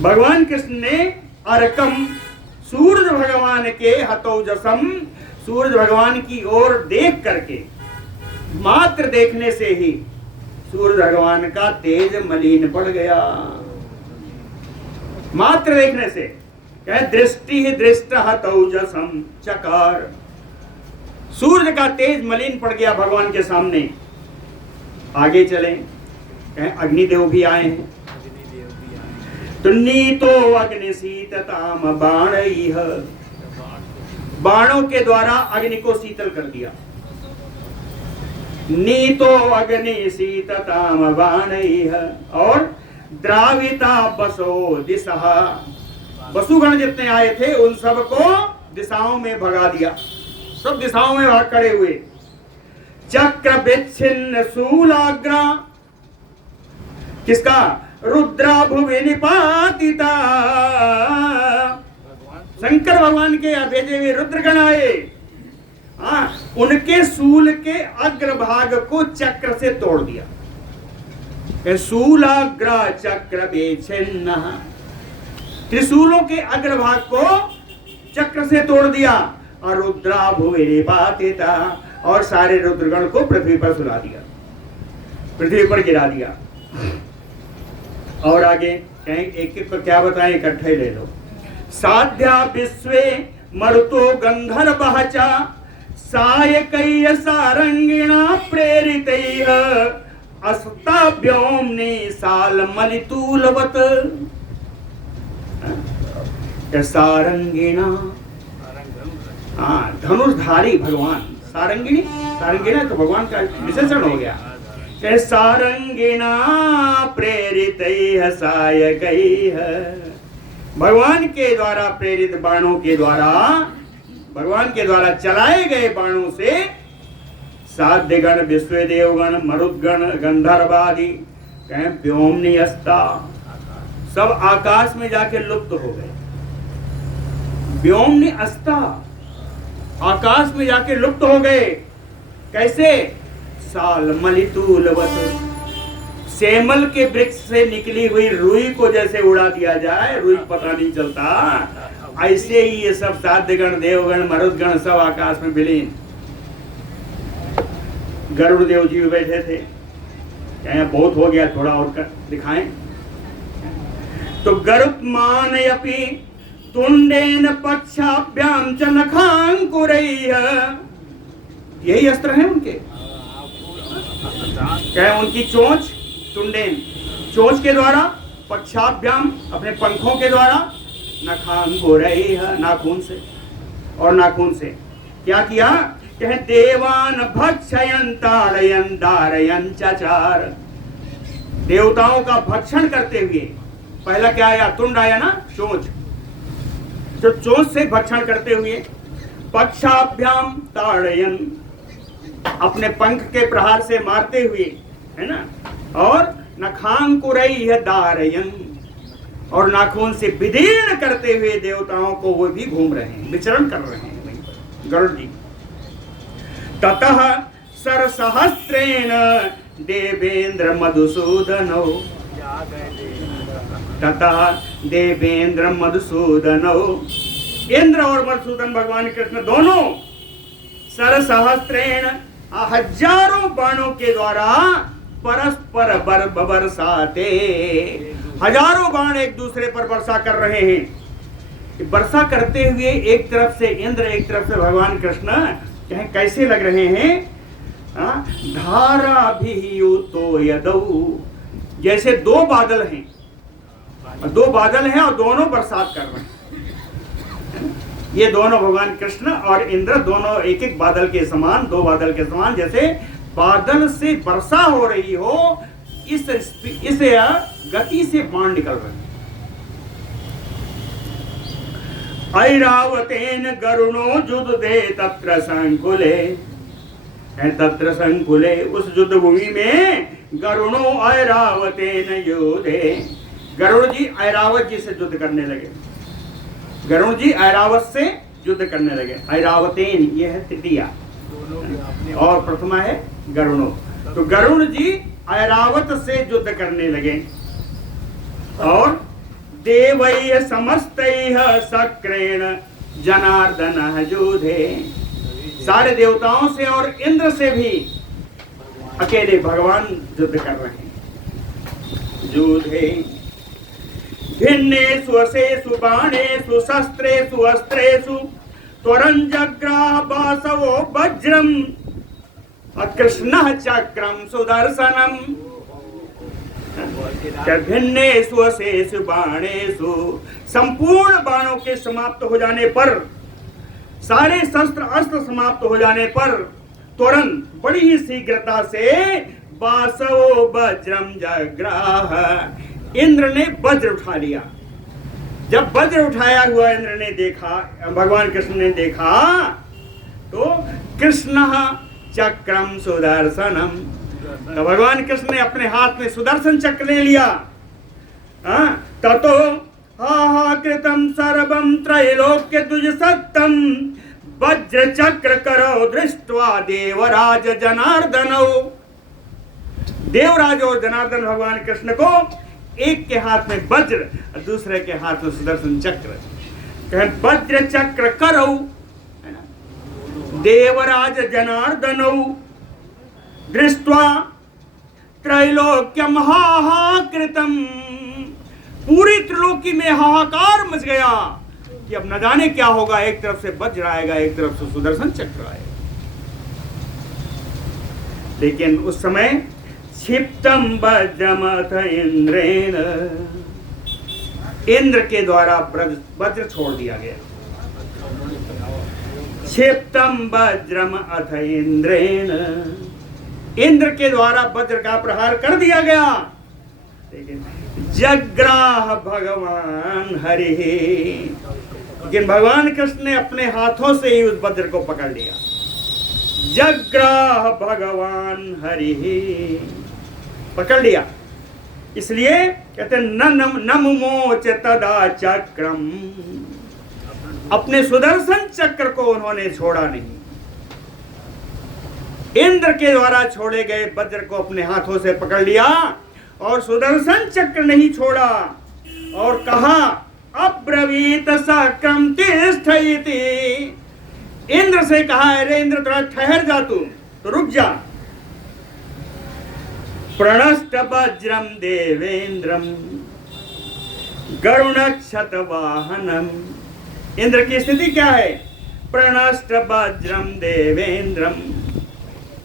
भगवान कृष्ण ने अर्कम, सूर्य भगवान के हतौजसम, सूर्य भगवान की ओर देख करके, मात्र देखने से ही सूर्य भगवान का तेज मलिन पड़ गया। मात्र देखने से। कहे दृष्टि ही दृष्ट तौजसम चकार, सूर्य का तेज मलिन पड़ गया भगवान के सामने। आगे चले, कहे अग्निदेव भी आए हैं। तो नीतो अग्निशीतताम बाणैः, बाणों के द्वारा अग्नि को शीतल कर दिया। नीतो अग्निशीतताम बाणैः, और द्राविता बसो दिशः, वसुगण जितने आए थे उन सबको दिशाओं में भगा दिया, सब दिशाओं में भाग खड़े हुए। चक्र विच्छिन्न शूलाग्रा, किसका? रुद्रा भुवि निपातिता, शंकर भगवान के भेजे हुए रुद्रगण आए। उनके शूल के अग्रभाग को चक्र से तोड़ दिया। शूलाग्रा चक्र विच्छिन्न, त्रिशूलों के अग्रभाग को चक्र से तोड़ दिया। और रुद्रा भुवि निपातिता, और सारे रुद्रगण को पृथ्वी पर सुला दिया, पृथ्वी पर गिरा दिया। और आगे कहें, एक एक को क्या बताएं, इकट्ठे ले लो। साध्या विश्वे मरुतो गंधर्वः च सायकैः सारंगिणा प्रेरितैः अस्ताभ्योम्नि सालमलितूलवत्। सारंगिणा, धनुषधारी भगवान। सारंगिणी, सारंगिणा तो भगवान का विशेषण हो गया। सारंगिणा प्रेरितैः सायकैः भगवान के द्वारा प्रेरित बाणों के द्वारा, भगवान के द्वारा चलाए गए बाणों से साध्यगण, विश्वदेवगण, मरुदगण, गंधर्वादि कहें व्योमनि अस्ता, सब आकाश में जाके लुप्त हो गए। व्योमनि अस्ता, आकाश में जाके लुप्त हो गए। कैसे? साल मलितूलवत, सेमल के वृक्ष से निकली हुई रुई को जैसे उड़ा दिया जाए, रुई पता नहीं चलता, ऐसे ही ये सब साध्यगण, देवगण, मरुदगण सब आकाश में विलीन। गरुड़ देव जी बैठे थे, क्या बहुत हो गया, थोड़ा और कर दिखाएं। तो गरुत्मानयपि तुंडेन पक्षाभ्याम च नखांकुरैः, यही अस्त्र है उनके। क्या है? उनकी चोंच, तुंडेन, चोंच के द्वारा, पक्षाभ्याम अपने पंखों के द्वारा, नखांकुरैः नाखून से, और नाखून से क्या किया? कहे देवान भक्षयन ताड़यन दारयन चचार, देवताओं का भक्षण करते हुए, पहला क्या आया? तुंड आया ना, चोंच, जो चोंच से भक्षण करते हुए, पक्षाभ्याम ताड़यन अपने पंख के प्रहार से मारते हुए, है ना, और नखांकुरैः दारयन, और नाखून से विदीर्ण करते हुए देवताओं को वो भी घूम रहे हैं, विचरण कर रहे हैं गरुड़ जी। ततः सरसहस्रेण देवेंद्र मधुसूदनो, ततः देवेंद्र मधुसूदनो, इंद्र और मधुसूदन भगवान कृष्ण दोनों सरसहस्रेण हजारों बाणों के द्वारा परस्पर बरसाते, हजारों बाण एक दूसरे पर वर्षा कर रहे हैं। वर्षा करते हुए एक तरफ से इंद्र, एक तरफ से भगवान कृष्ण, कैसे लग रहे हैं? धारा भी तो यदौ, जैसे दो बादल हैं, दो बादल हैं और दोनों बरसात कर रहे हैं। ये दोनों भगवान कृष्ण और इंद्र दोनों एक एक बादल के समान, दो बादल के समान, जैसे बादल से वर्षा हो रही हो, इस गति से बाण निकल रहे हैं। ऐरावतेन गरुणो युद्धे तत्र संकुले, तत्र संकुले, उस युद्ध भूमि में गरुणो ऐरावतेन युद्धे, गरुड़ जी ऐरावत जी से युद्ध करने लगे। गरुड़ जी ऐरावत से युद्ध करने लगे। ऐरावतेन ये है तृतीया और प्रथमा है गरुणो। तो गरुड़ जी ऐरावत से युद्ध करने लगे और देवैः समस्तैः सक्रेण जनार्दन युद्धे, सारे देवताओं से और इंद्र से भी अकेले भगवान युद्ध कर रहे हैं। युद्धे भिन्नेषु अशेषु बाणेषु शस्त्रेषु अस्त्रेषु त्वरं जग्राह वासवो वज्रम कृष्णः चक्रम सुदर्शनम। भिन्नेषु अशेषु बाणेषु, संपूर्ण बाणों के समाप्त हो जाने पर, सारे शस्त्र अस्त्र समाप्त हो जाने पर, तुरंत बड़ी ही शीघ्रता से वासवो वज्रम जग्राह, इंद्र ने वज्र उठा लिया। जब वज्र उठाया हुआ इंद्र ने देखा, भगवान कृष्ण ने देखा, तो कृष्णः चक्रम सुदर्शनम, तो भगवान कृष्ण ने अपने हाथ में सुदर्शन चक्र ले लिया। ततो हाहाकृतं सर्वं त्रैलोक्य द्विजसत्तं वज्र चक्र करो दृष्ट्वा देवराज जनार्दनौ। देवराज और जनार्दन भगवान कृष्ण को एक के हाथ में वज्र और दूसरे के हाथ में सुदर्शन चक्र, कहें वज्र चक्र करो देवराज जनार्दनौ दृष्ट्वा त्रैलोक्यम हाहाकृतम, पूरी त्रिलोकी में हाहाकार मच गया कि अब न जाने क्या होगा। एक तरफ से वज्र आएगा, एक तरफ से सुदर्शन चक्र आएगा। लेकिन उस समय क्षिप्तम वज्रमथ इंद्रेण, इंद्र के द्वारा वज्र छोड़ दिया गया। क्षिप्तम वज्रम अथ इंद्रेण, इंद्र के द्वारा वज्र का प्रहार कर दिया गया। जग्राह भगवान हरि, लेकिन भगवान कृष्ण ने अपने हाथों से ही उस वज्र को पकड़ लिया। जग्राह भगवान हरि, पकड़ लिया। इसलिए कहते न मुमोच तदा चक्रम, अपने सुदर्शन चक्र को उन्होंने छोड़ा नहीं। इंद्र के द्वारा छोड़े गए वज्र को अपने हाथों से पकड़ लिया और सुदर्शन चक्र नहीं छोड़ा, और कहा अब्रवीत सक्रम तिष्ठति, इंद्र से कहा अरे इंद्र थोड़ा ठहर जा, तू तो रुक जा। प्रणष्ट वज्रम देवेंद्रम गरुणक्षत वाहनम, इंद्र की स्थिति क्या है? प्रणष्ट वज्रम देवेंद्रम,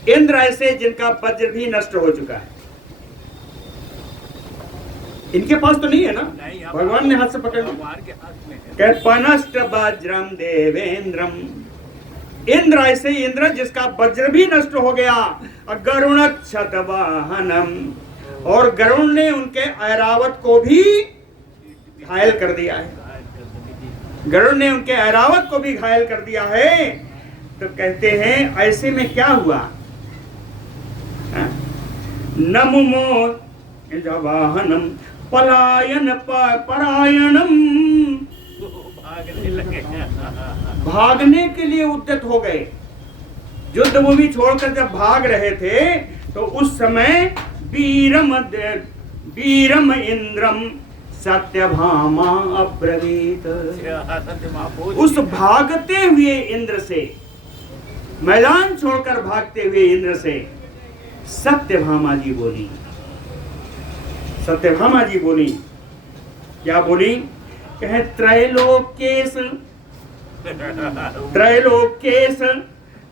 इंद्र ऐसे जिनका वज्र भी नष्ट हो चुका है। इनके पास तो नहीं है ना, भगवान ने हाथ से पकड़ लिया। प्रणष्ट वज्रम देवेंद्रम, इंद्र ऐसे इंद्र जिसका वज्र भी नष्ट हो गया। गरुणक्षत वाहनम, और गरुण ने उनके ऐरावत को भी घायल कर दिया है। गरुड़ ने उनके ऐरावत को भी घायल कर दिया है। तो कहते हैं ऐसे में क्या हुआ? नमुमो वाहनम पलायन परायणम, भागने लगे, भागने के लिए उद्यत हो गए। युद्ध भूमि छोड़कर जब भाग रहे थे तो उस समय वीरम इंद्रम सत्यभामा अब्रवीत, उस भागते हुए इंद्र से, मैदान छोड़कर भागते हुए इंद्र से सत्यभामा जी बोली। सत्यभामा जी बोली, क्या बोली? कहे त्रैलोक्येश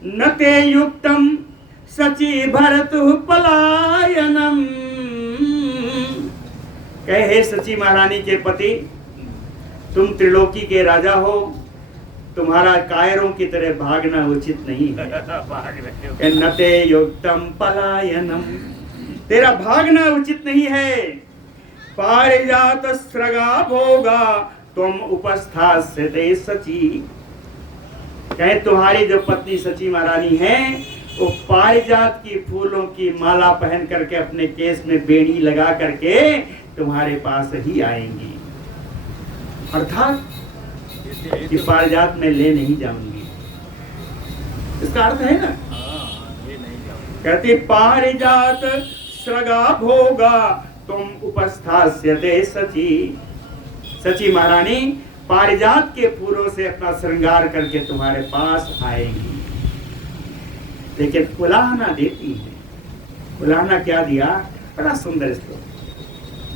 न ते युक्तम सची भरतु पलायनम, कहे सची महारानी के पति, तुम त्रिलोकी के राजा हो, तुम्हारा कायरों की तरह भागना उचित नहीं है। नते युक्तम पलायनम, तेरा भागना उचित नहीं है। पारिजात स्रगा भोगा तुम उपस्थास्यते सची, कहे तुम्हारी जो पत्नी सची महारानी है वो पारिजात की फूलों की माला पहन करके अपने केस में बेड़ी लगा करके तुम्हारे पास ही आएंगी, अर्थात कि पारिजात में ले नहीं जाऊंगी। इसका अर्थ है ना, कहती पारिजात स्रगा भोगा तुम उपस्थास्यते सची, सची महारानी पारिजात के फूलों से अपना श्रृंगार करके तुम्हारे पास आएगी। लेकिन उलाहना देती है। उलाहना क्या दिया? बड़ा सुंदर श्लोक,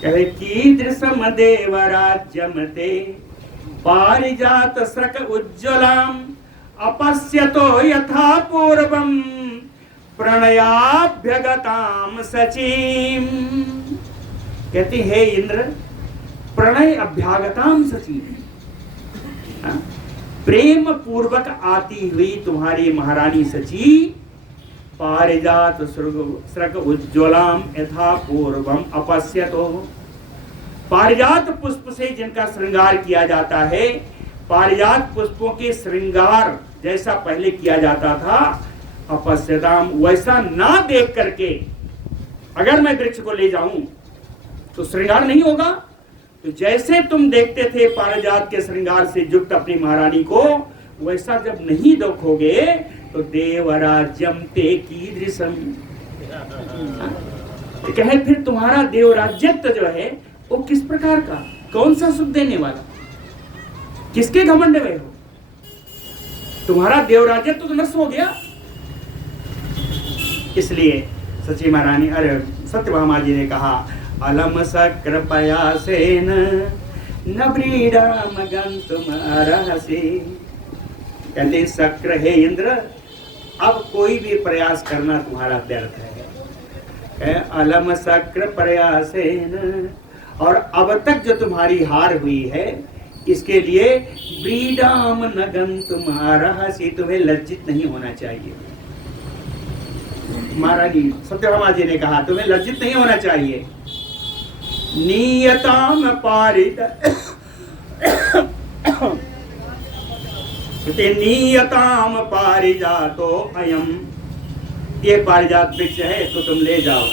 कहे कीदृशम देवराज्यम ते पारिजात स्रक उज्ज्वलाम अपश्यतो यथा पूर्वम प्रणयाभ्यगताम सचीम, कहती है इंद्र प्रणय अभ्यागताम सची, प्रेम पूर्वक आती हुई तुम्हारी महारानी सची पारिजात स्रग उज्ज्वलाम यथा पूर्वम अपश्यतो, पारिजात पुष्प से जिनका श्रृंगार किया जाता है, पारिजात पुष्पों के श्रृंगार जैसा पहले किया जाता था, अपश्यताम वैसा ना देख करके अगर मैं वृक्ष को ले जाऊं तो श्रृंगार नहीं होगा। तो जैसे तुम देखते थे पारिजात के श्रृंगार से युक्त अपनी महारानी को, वैसा जब नहीं देखोगे तो देवराज्यम ते कीदृशम, तो कहे फिर तुम्हारा देवराज्यत्व जो है वो किस प्रकार का, कौन सा सुख देने वाला, किसके घमंड में हो? तुम्हारा देवराज्यत्व तो नष्ट हो गया। इसलिए सची महारानी अरे सत्यभामा जी ने कहा अलम शक्र पयासेन न व्रीडाम गंतुम अर्हसि, कहते शक्र हे इंद्र अब कोई भी प्रयास करना तुम्हारा व्यर्थ है। अलम शक्र प्रयासेन, और अब तक जो तुम्हारी हार हुई है इसके लिए व्रीडाम न गंतुम अर्हसि, तुम्हें लज्जित नहीं होना चाहिए। महारानी सत्यभामा जी ने कहा तुम्हें लज्जित नहीं होना चाहिए। नियताम पारित नियताम पारिजातो अयम, ये पारिजात वृक्ष है, इसको तुम ले जाओ।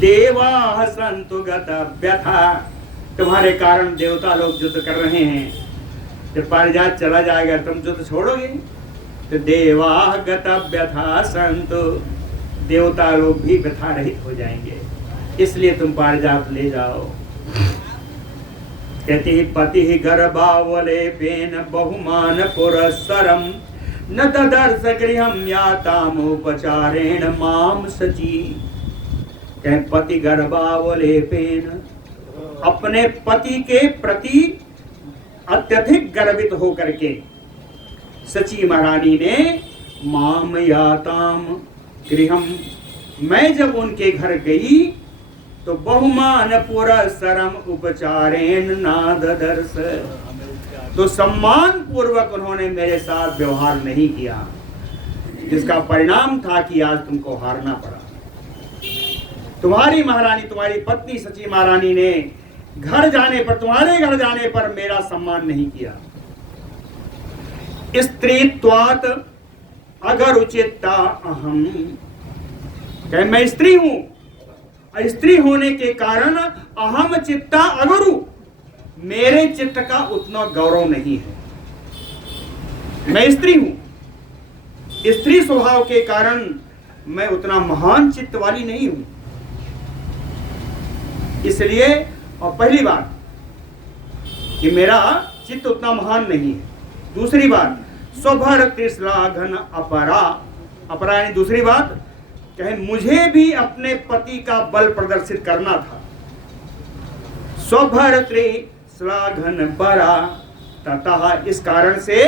देवा संतु गत व्यथा, तुम्हारे कारण देवता लोग युद्ध कर रहे हैं, जब पारिजात चला जाएगा तुम युद्ध छोड़ोगे? तो देवा गत व्यथा संतु, देवता लोग भी व्यथा रहित हो जाएंगे, इसलिए तुम पारिजात ले जाओ। कहते ही पति गर्भावलेपेन बहुमान पुरस्सरम न तदर्श गृहम यातामुपचारेण माम सची। कहे पति गर्भावलेपेन, अपने पति के प्रति अत्यधिक गर्वित होकर के सची महारानी ने माम याताम गृहम, मैं जब उनके घर गई तो बहुमान पुरस्सरम उपचारेण नाददर्श, तो सम्मान पूर्वक उन्होंने मेरे साथ व्यवहार नहीं किया, जिसका परिणाम था कि आज तुमको हारना पड़ा। तुम्हारी महारानी, तुम्हारी पत्नी सची महारानी ने घर जाने पर, तुम्हारे घर जाने पर मेरा सम्मान नहीं किया। स्त्रीत्वात् अगर उचिता अहम, कहे मैं स्त्री हूं, स्त्री होने के कारण अहम चित्ता अगरु, मेरे चित्त का उतना गौरव नहीं है। मैं स्त्री हूं, स्त्री स्वभाव के कारण मैं उतना महान चित्त वाली नहीं हूं। इसलिए, और पहली बात कि मेरा चित्त उतना महान नहीं है। दूसरी बात, स्वभर त्रिश्लाघन अपरा, अपरा यानी दूसरी बात, कहे मुझे भी अपने पति का बल प्रदर्शित करना था। स्वभर त्रिश्लाघन परा, ततः इस कारण से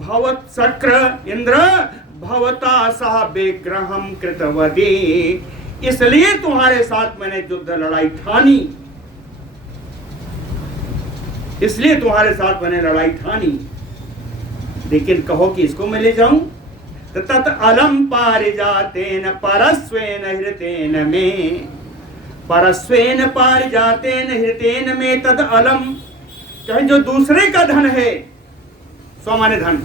भवत शक्र इंद्र भवता सह विग्रहम कृतवती, इसलिए तुम्हारे साथ मैंने युद्ध लड़ाई ठानी, इसलिए तुम्हारे साथ मैंने लड़ाई ठानी। लेकिन कहो कि इसको मैं ले जाऊं, तत अलम पारिजातेन परस्वेन हृतेन में, परस्वेन पारिजातेन हृतेन में तद अलम, कहे जो दूसरे का धन है, स्वमान्य धन,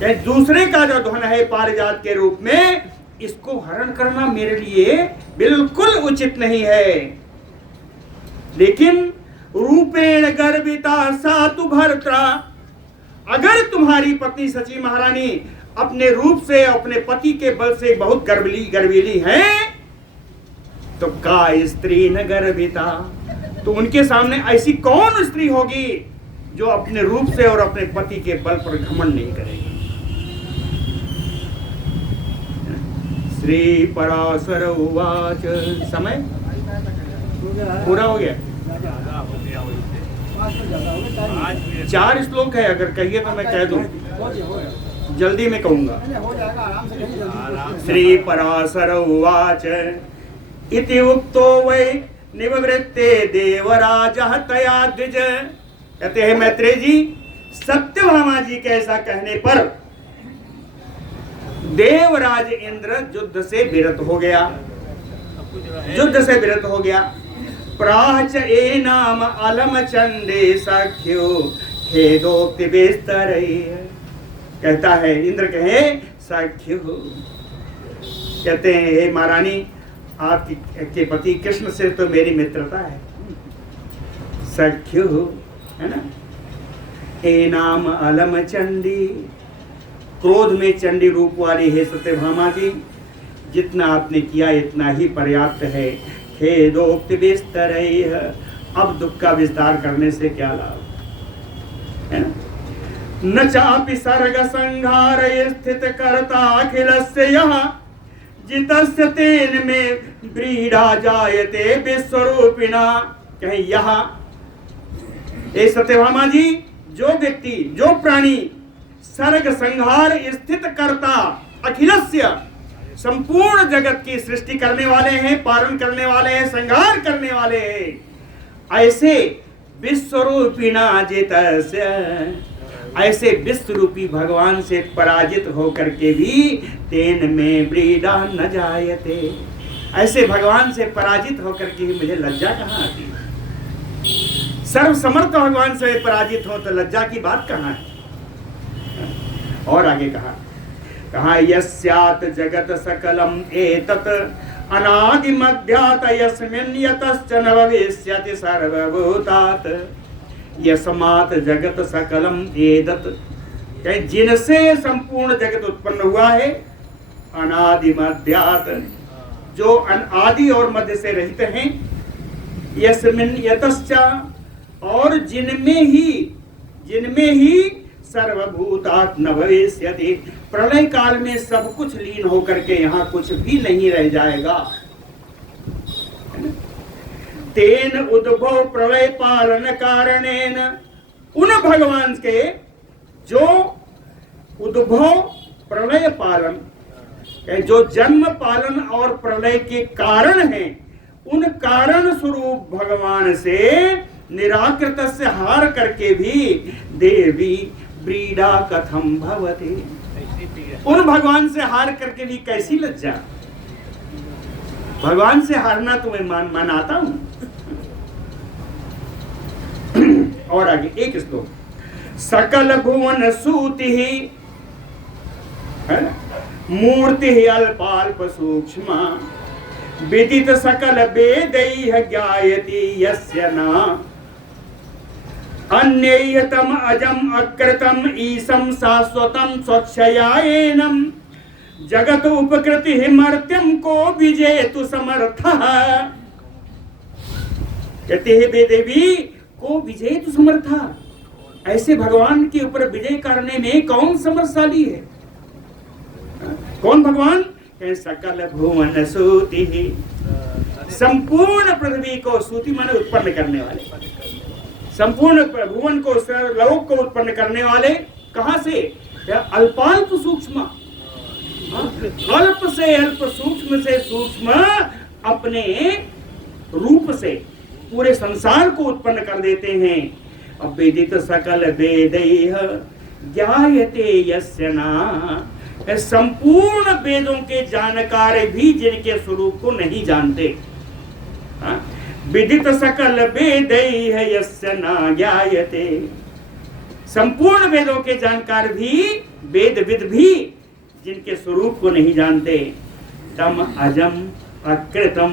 कहे दूसरे का जो धन है पारिजात के रूप में, इसको हरण करना मेरे लिए बिल्कुल उचित नहीं है। लेकिन रूपेण गर्विता सातु भर्त्रा, अगर तुम्हारी पत्नी सची महारानी अपने रूप से, अपने पति के बल से बहुत गर्वीली है, तो का स्त्री न गर्विता, तो उनके सामने ऐसी कौन स्त्री होगी जो अपने रूप से और अपने पति के बल पर घमंड नहीं करेगी। श्री पराशर उवाच, समय पूरा हो गया, 4 श्लोक है, अगर कहिए तो मैं कह दूं, जल्दी में कहूंगा। श्री पराशर उवाच इति उक्तो वै निवृत्ते देवराजः तया द्विज, कहते हैं मैत्रेय जी, सत्यभामा जी के ऐसा कहने पर देवराज इंद्र युद्ध से विरत हो गया, युद्ध से विरत हो गया। प्राच ए नाम अलम चंडे सख्यो खेदोक्ति बिस्तर, कहता है इंद्र कहे सख्यो, कहते हैं हे महारानी, आपके पति कृष्ण से तो मेरी मित्रता है, सख्यो है ना। ए नाम अलम चंडी, क्रोध में चंडी रूप वाली है सत्यभामा जी, जितना आपने किया इतना ही पर्याप्त है। खेदोक्ति बिस्तर, अब दुख का विस्तार करने से क्या लाभ, है ना। न चापि सर्ग संहार स्थित करता अखिलस्य यहाँ, जितस्य तेन में व्रीड़ा जायते विश्वरूपिणा, कहीं यहाँ ए सत्यभामा जी, जो व्यक्ति, जो प्राणी सर्ग संहार स्थित करता अखिलस्य, संपूर्ण जगत की सृष्टि करने वाले हैं, पालन करने वाले हैं, संहार करने वाले हैं, ऐसे विश्वरूपिणा जितस्य, ऐसे विश्वरूपी भगवान से पराजित होकर के भी तेन में व्रीड़ा न जायते, ऐसे भगवान से पराजित होकर के मुझे लज्जा कहाँ आती है? सर्वसमर्थ भगवान से पराजित हो तो लज्जा की बात कहाँ है? और आगे कहा यस्यात् जगत सकलम एतत् अनादि मध्यात यस्मिन् यतश्च न भविष्यति सर्वभूतात्। यस्मात् जगत सकलम एतत्, जिनसे संपूर्ण जगत उत्पन्न हुआ है, अनादि मध्यात, जो आदि और मध्य से रहित हैं, यस्मिन् यतश्च, और जिनमें ही सर्वभूतात् न भविष्यति, प्रलय काल में सब कुछ लीन होकर के यहाँ कुछ भी नहीं रह जाएगा। तेन उद्भव प्रलय पालन कारणेन, उन भगवान के जो उद्भव प्रलय पालन, जो जन्म पालन और प्रलय के कारण हैं, उन कारण स्वरूप भगवान से निराकृत से हार करके भी देवी व्रीडा कथम भवति, उन भगवान से हार करके भी कैसी लज्जा। भगवान से हारना तो मैं मनाता हूं। और आगे एक श्लोक, सकल भुवन सूति है, मूर्ति अल्पाल्प सूक्ष्म, विदित सकल वेदैः ज्ञायति यस्य न, अन्यतम अजम अकृतम ईशम शाश्वतम स्वच्छयायेनम, जगत उपकृति मर्त्यम को विजेतु समर्थः। कहते हैं वे देवी को विजेतु समर्था, ऐसे भगवान के ऊपर विजय करने में कौन समर्थशाली है? कौन भगवान? सकल भुवन सूति, संपूर्ण पृथ्वी को, सूति माने उत्पन्न करने वाले, संपूर्ण भुवन को, लोक को उत्पन्न करने वाले, कहां से? अल्पाल्प सूक्ष्म, अल्प से अल्प, सूक्ष्म से सूक्ष्म अपने रूप से पूरे संसार को उत्पन्न कर देते हैं। अब वेदित सकल वेदैः ज्ञायते यस्य न, संपूर्ण वेदों के जानकार भी जिनके स्वरूप को नहीं जानते। विदित सकल वेदैः यस्य न ज्ञायते, संपूर्ण वेदों के जानकार भी, वेदविद भी जिनके स्वरूप को नहीं जानते। तम अजम अकृतम,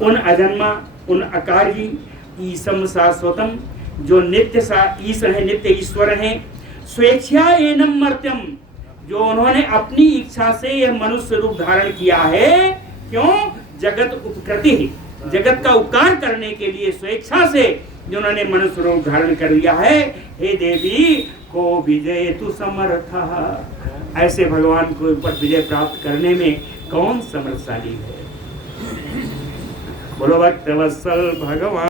उन अजन्मा, उन अकार्य, ईशम शाश्वतम, जो नित्य ईश है, नित्य ईश्वर हैं, स्वेच्छा एनम मर्त्यम, जो उन्होंने अपनी इच्छा से यह मनुष्य रूप धारण किया है। क्यों? जगत उपकृति, जगत का उपकार करने के लिए स्वेच्छा से जिन्होंने मनुष्य रूप धारण कर लिया है। हे देवी को विजय तु समर्थ, ऐसे भगवान को ऊपर विजय प्राप्त करने में कौन समर्थशाली है? बोलो भक्त वत्सल भगवान।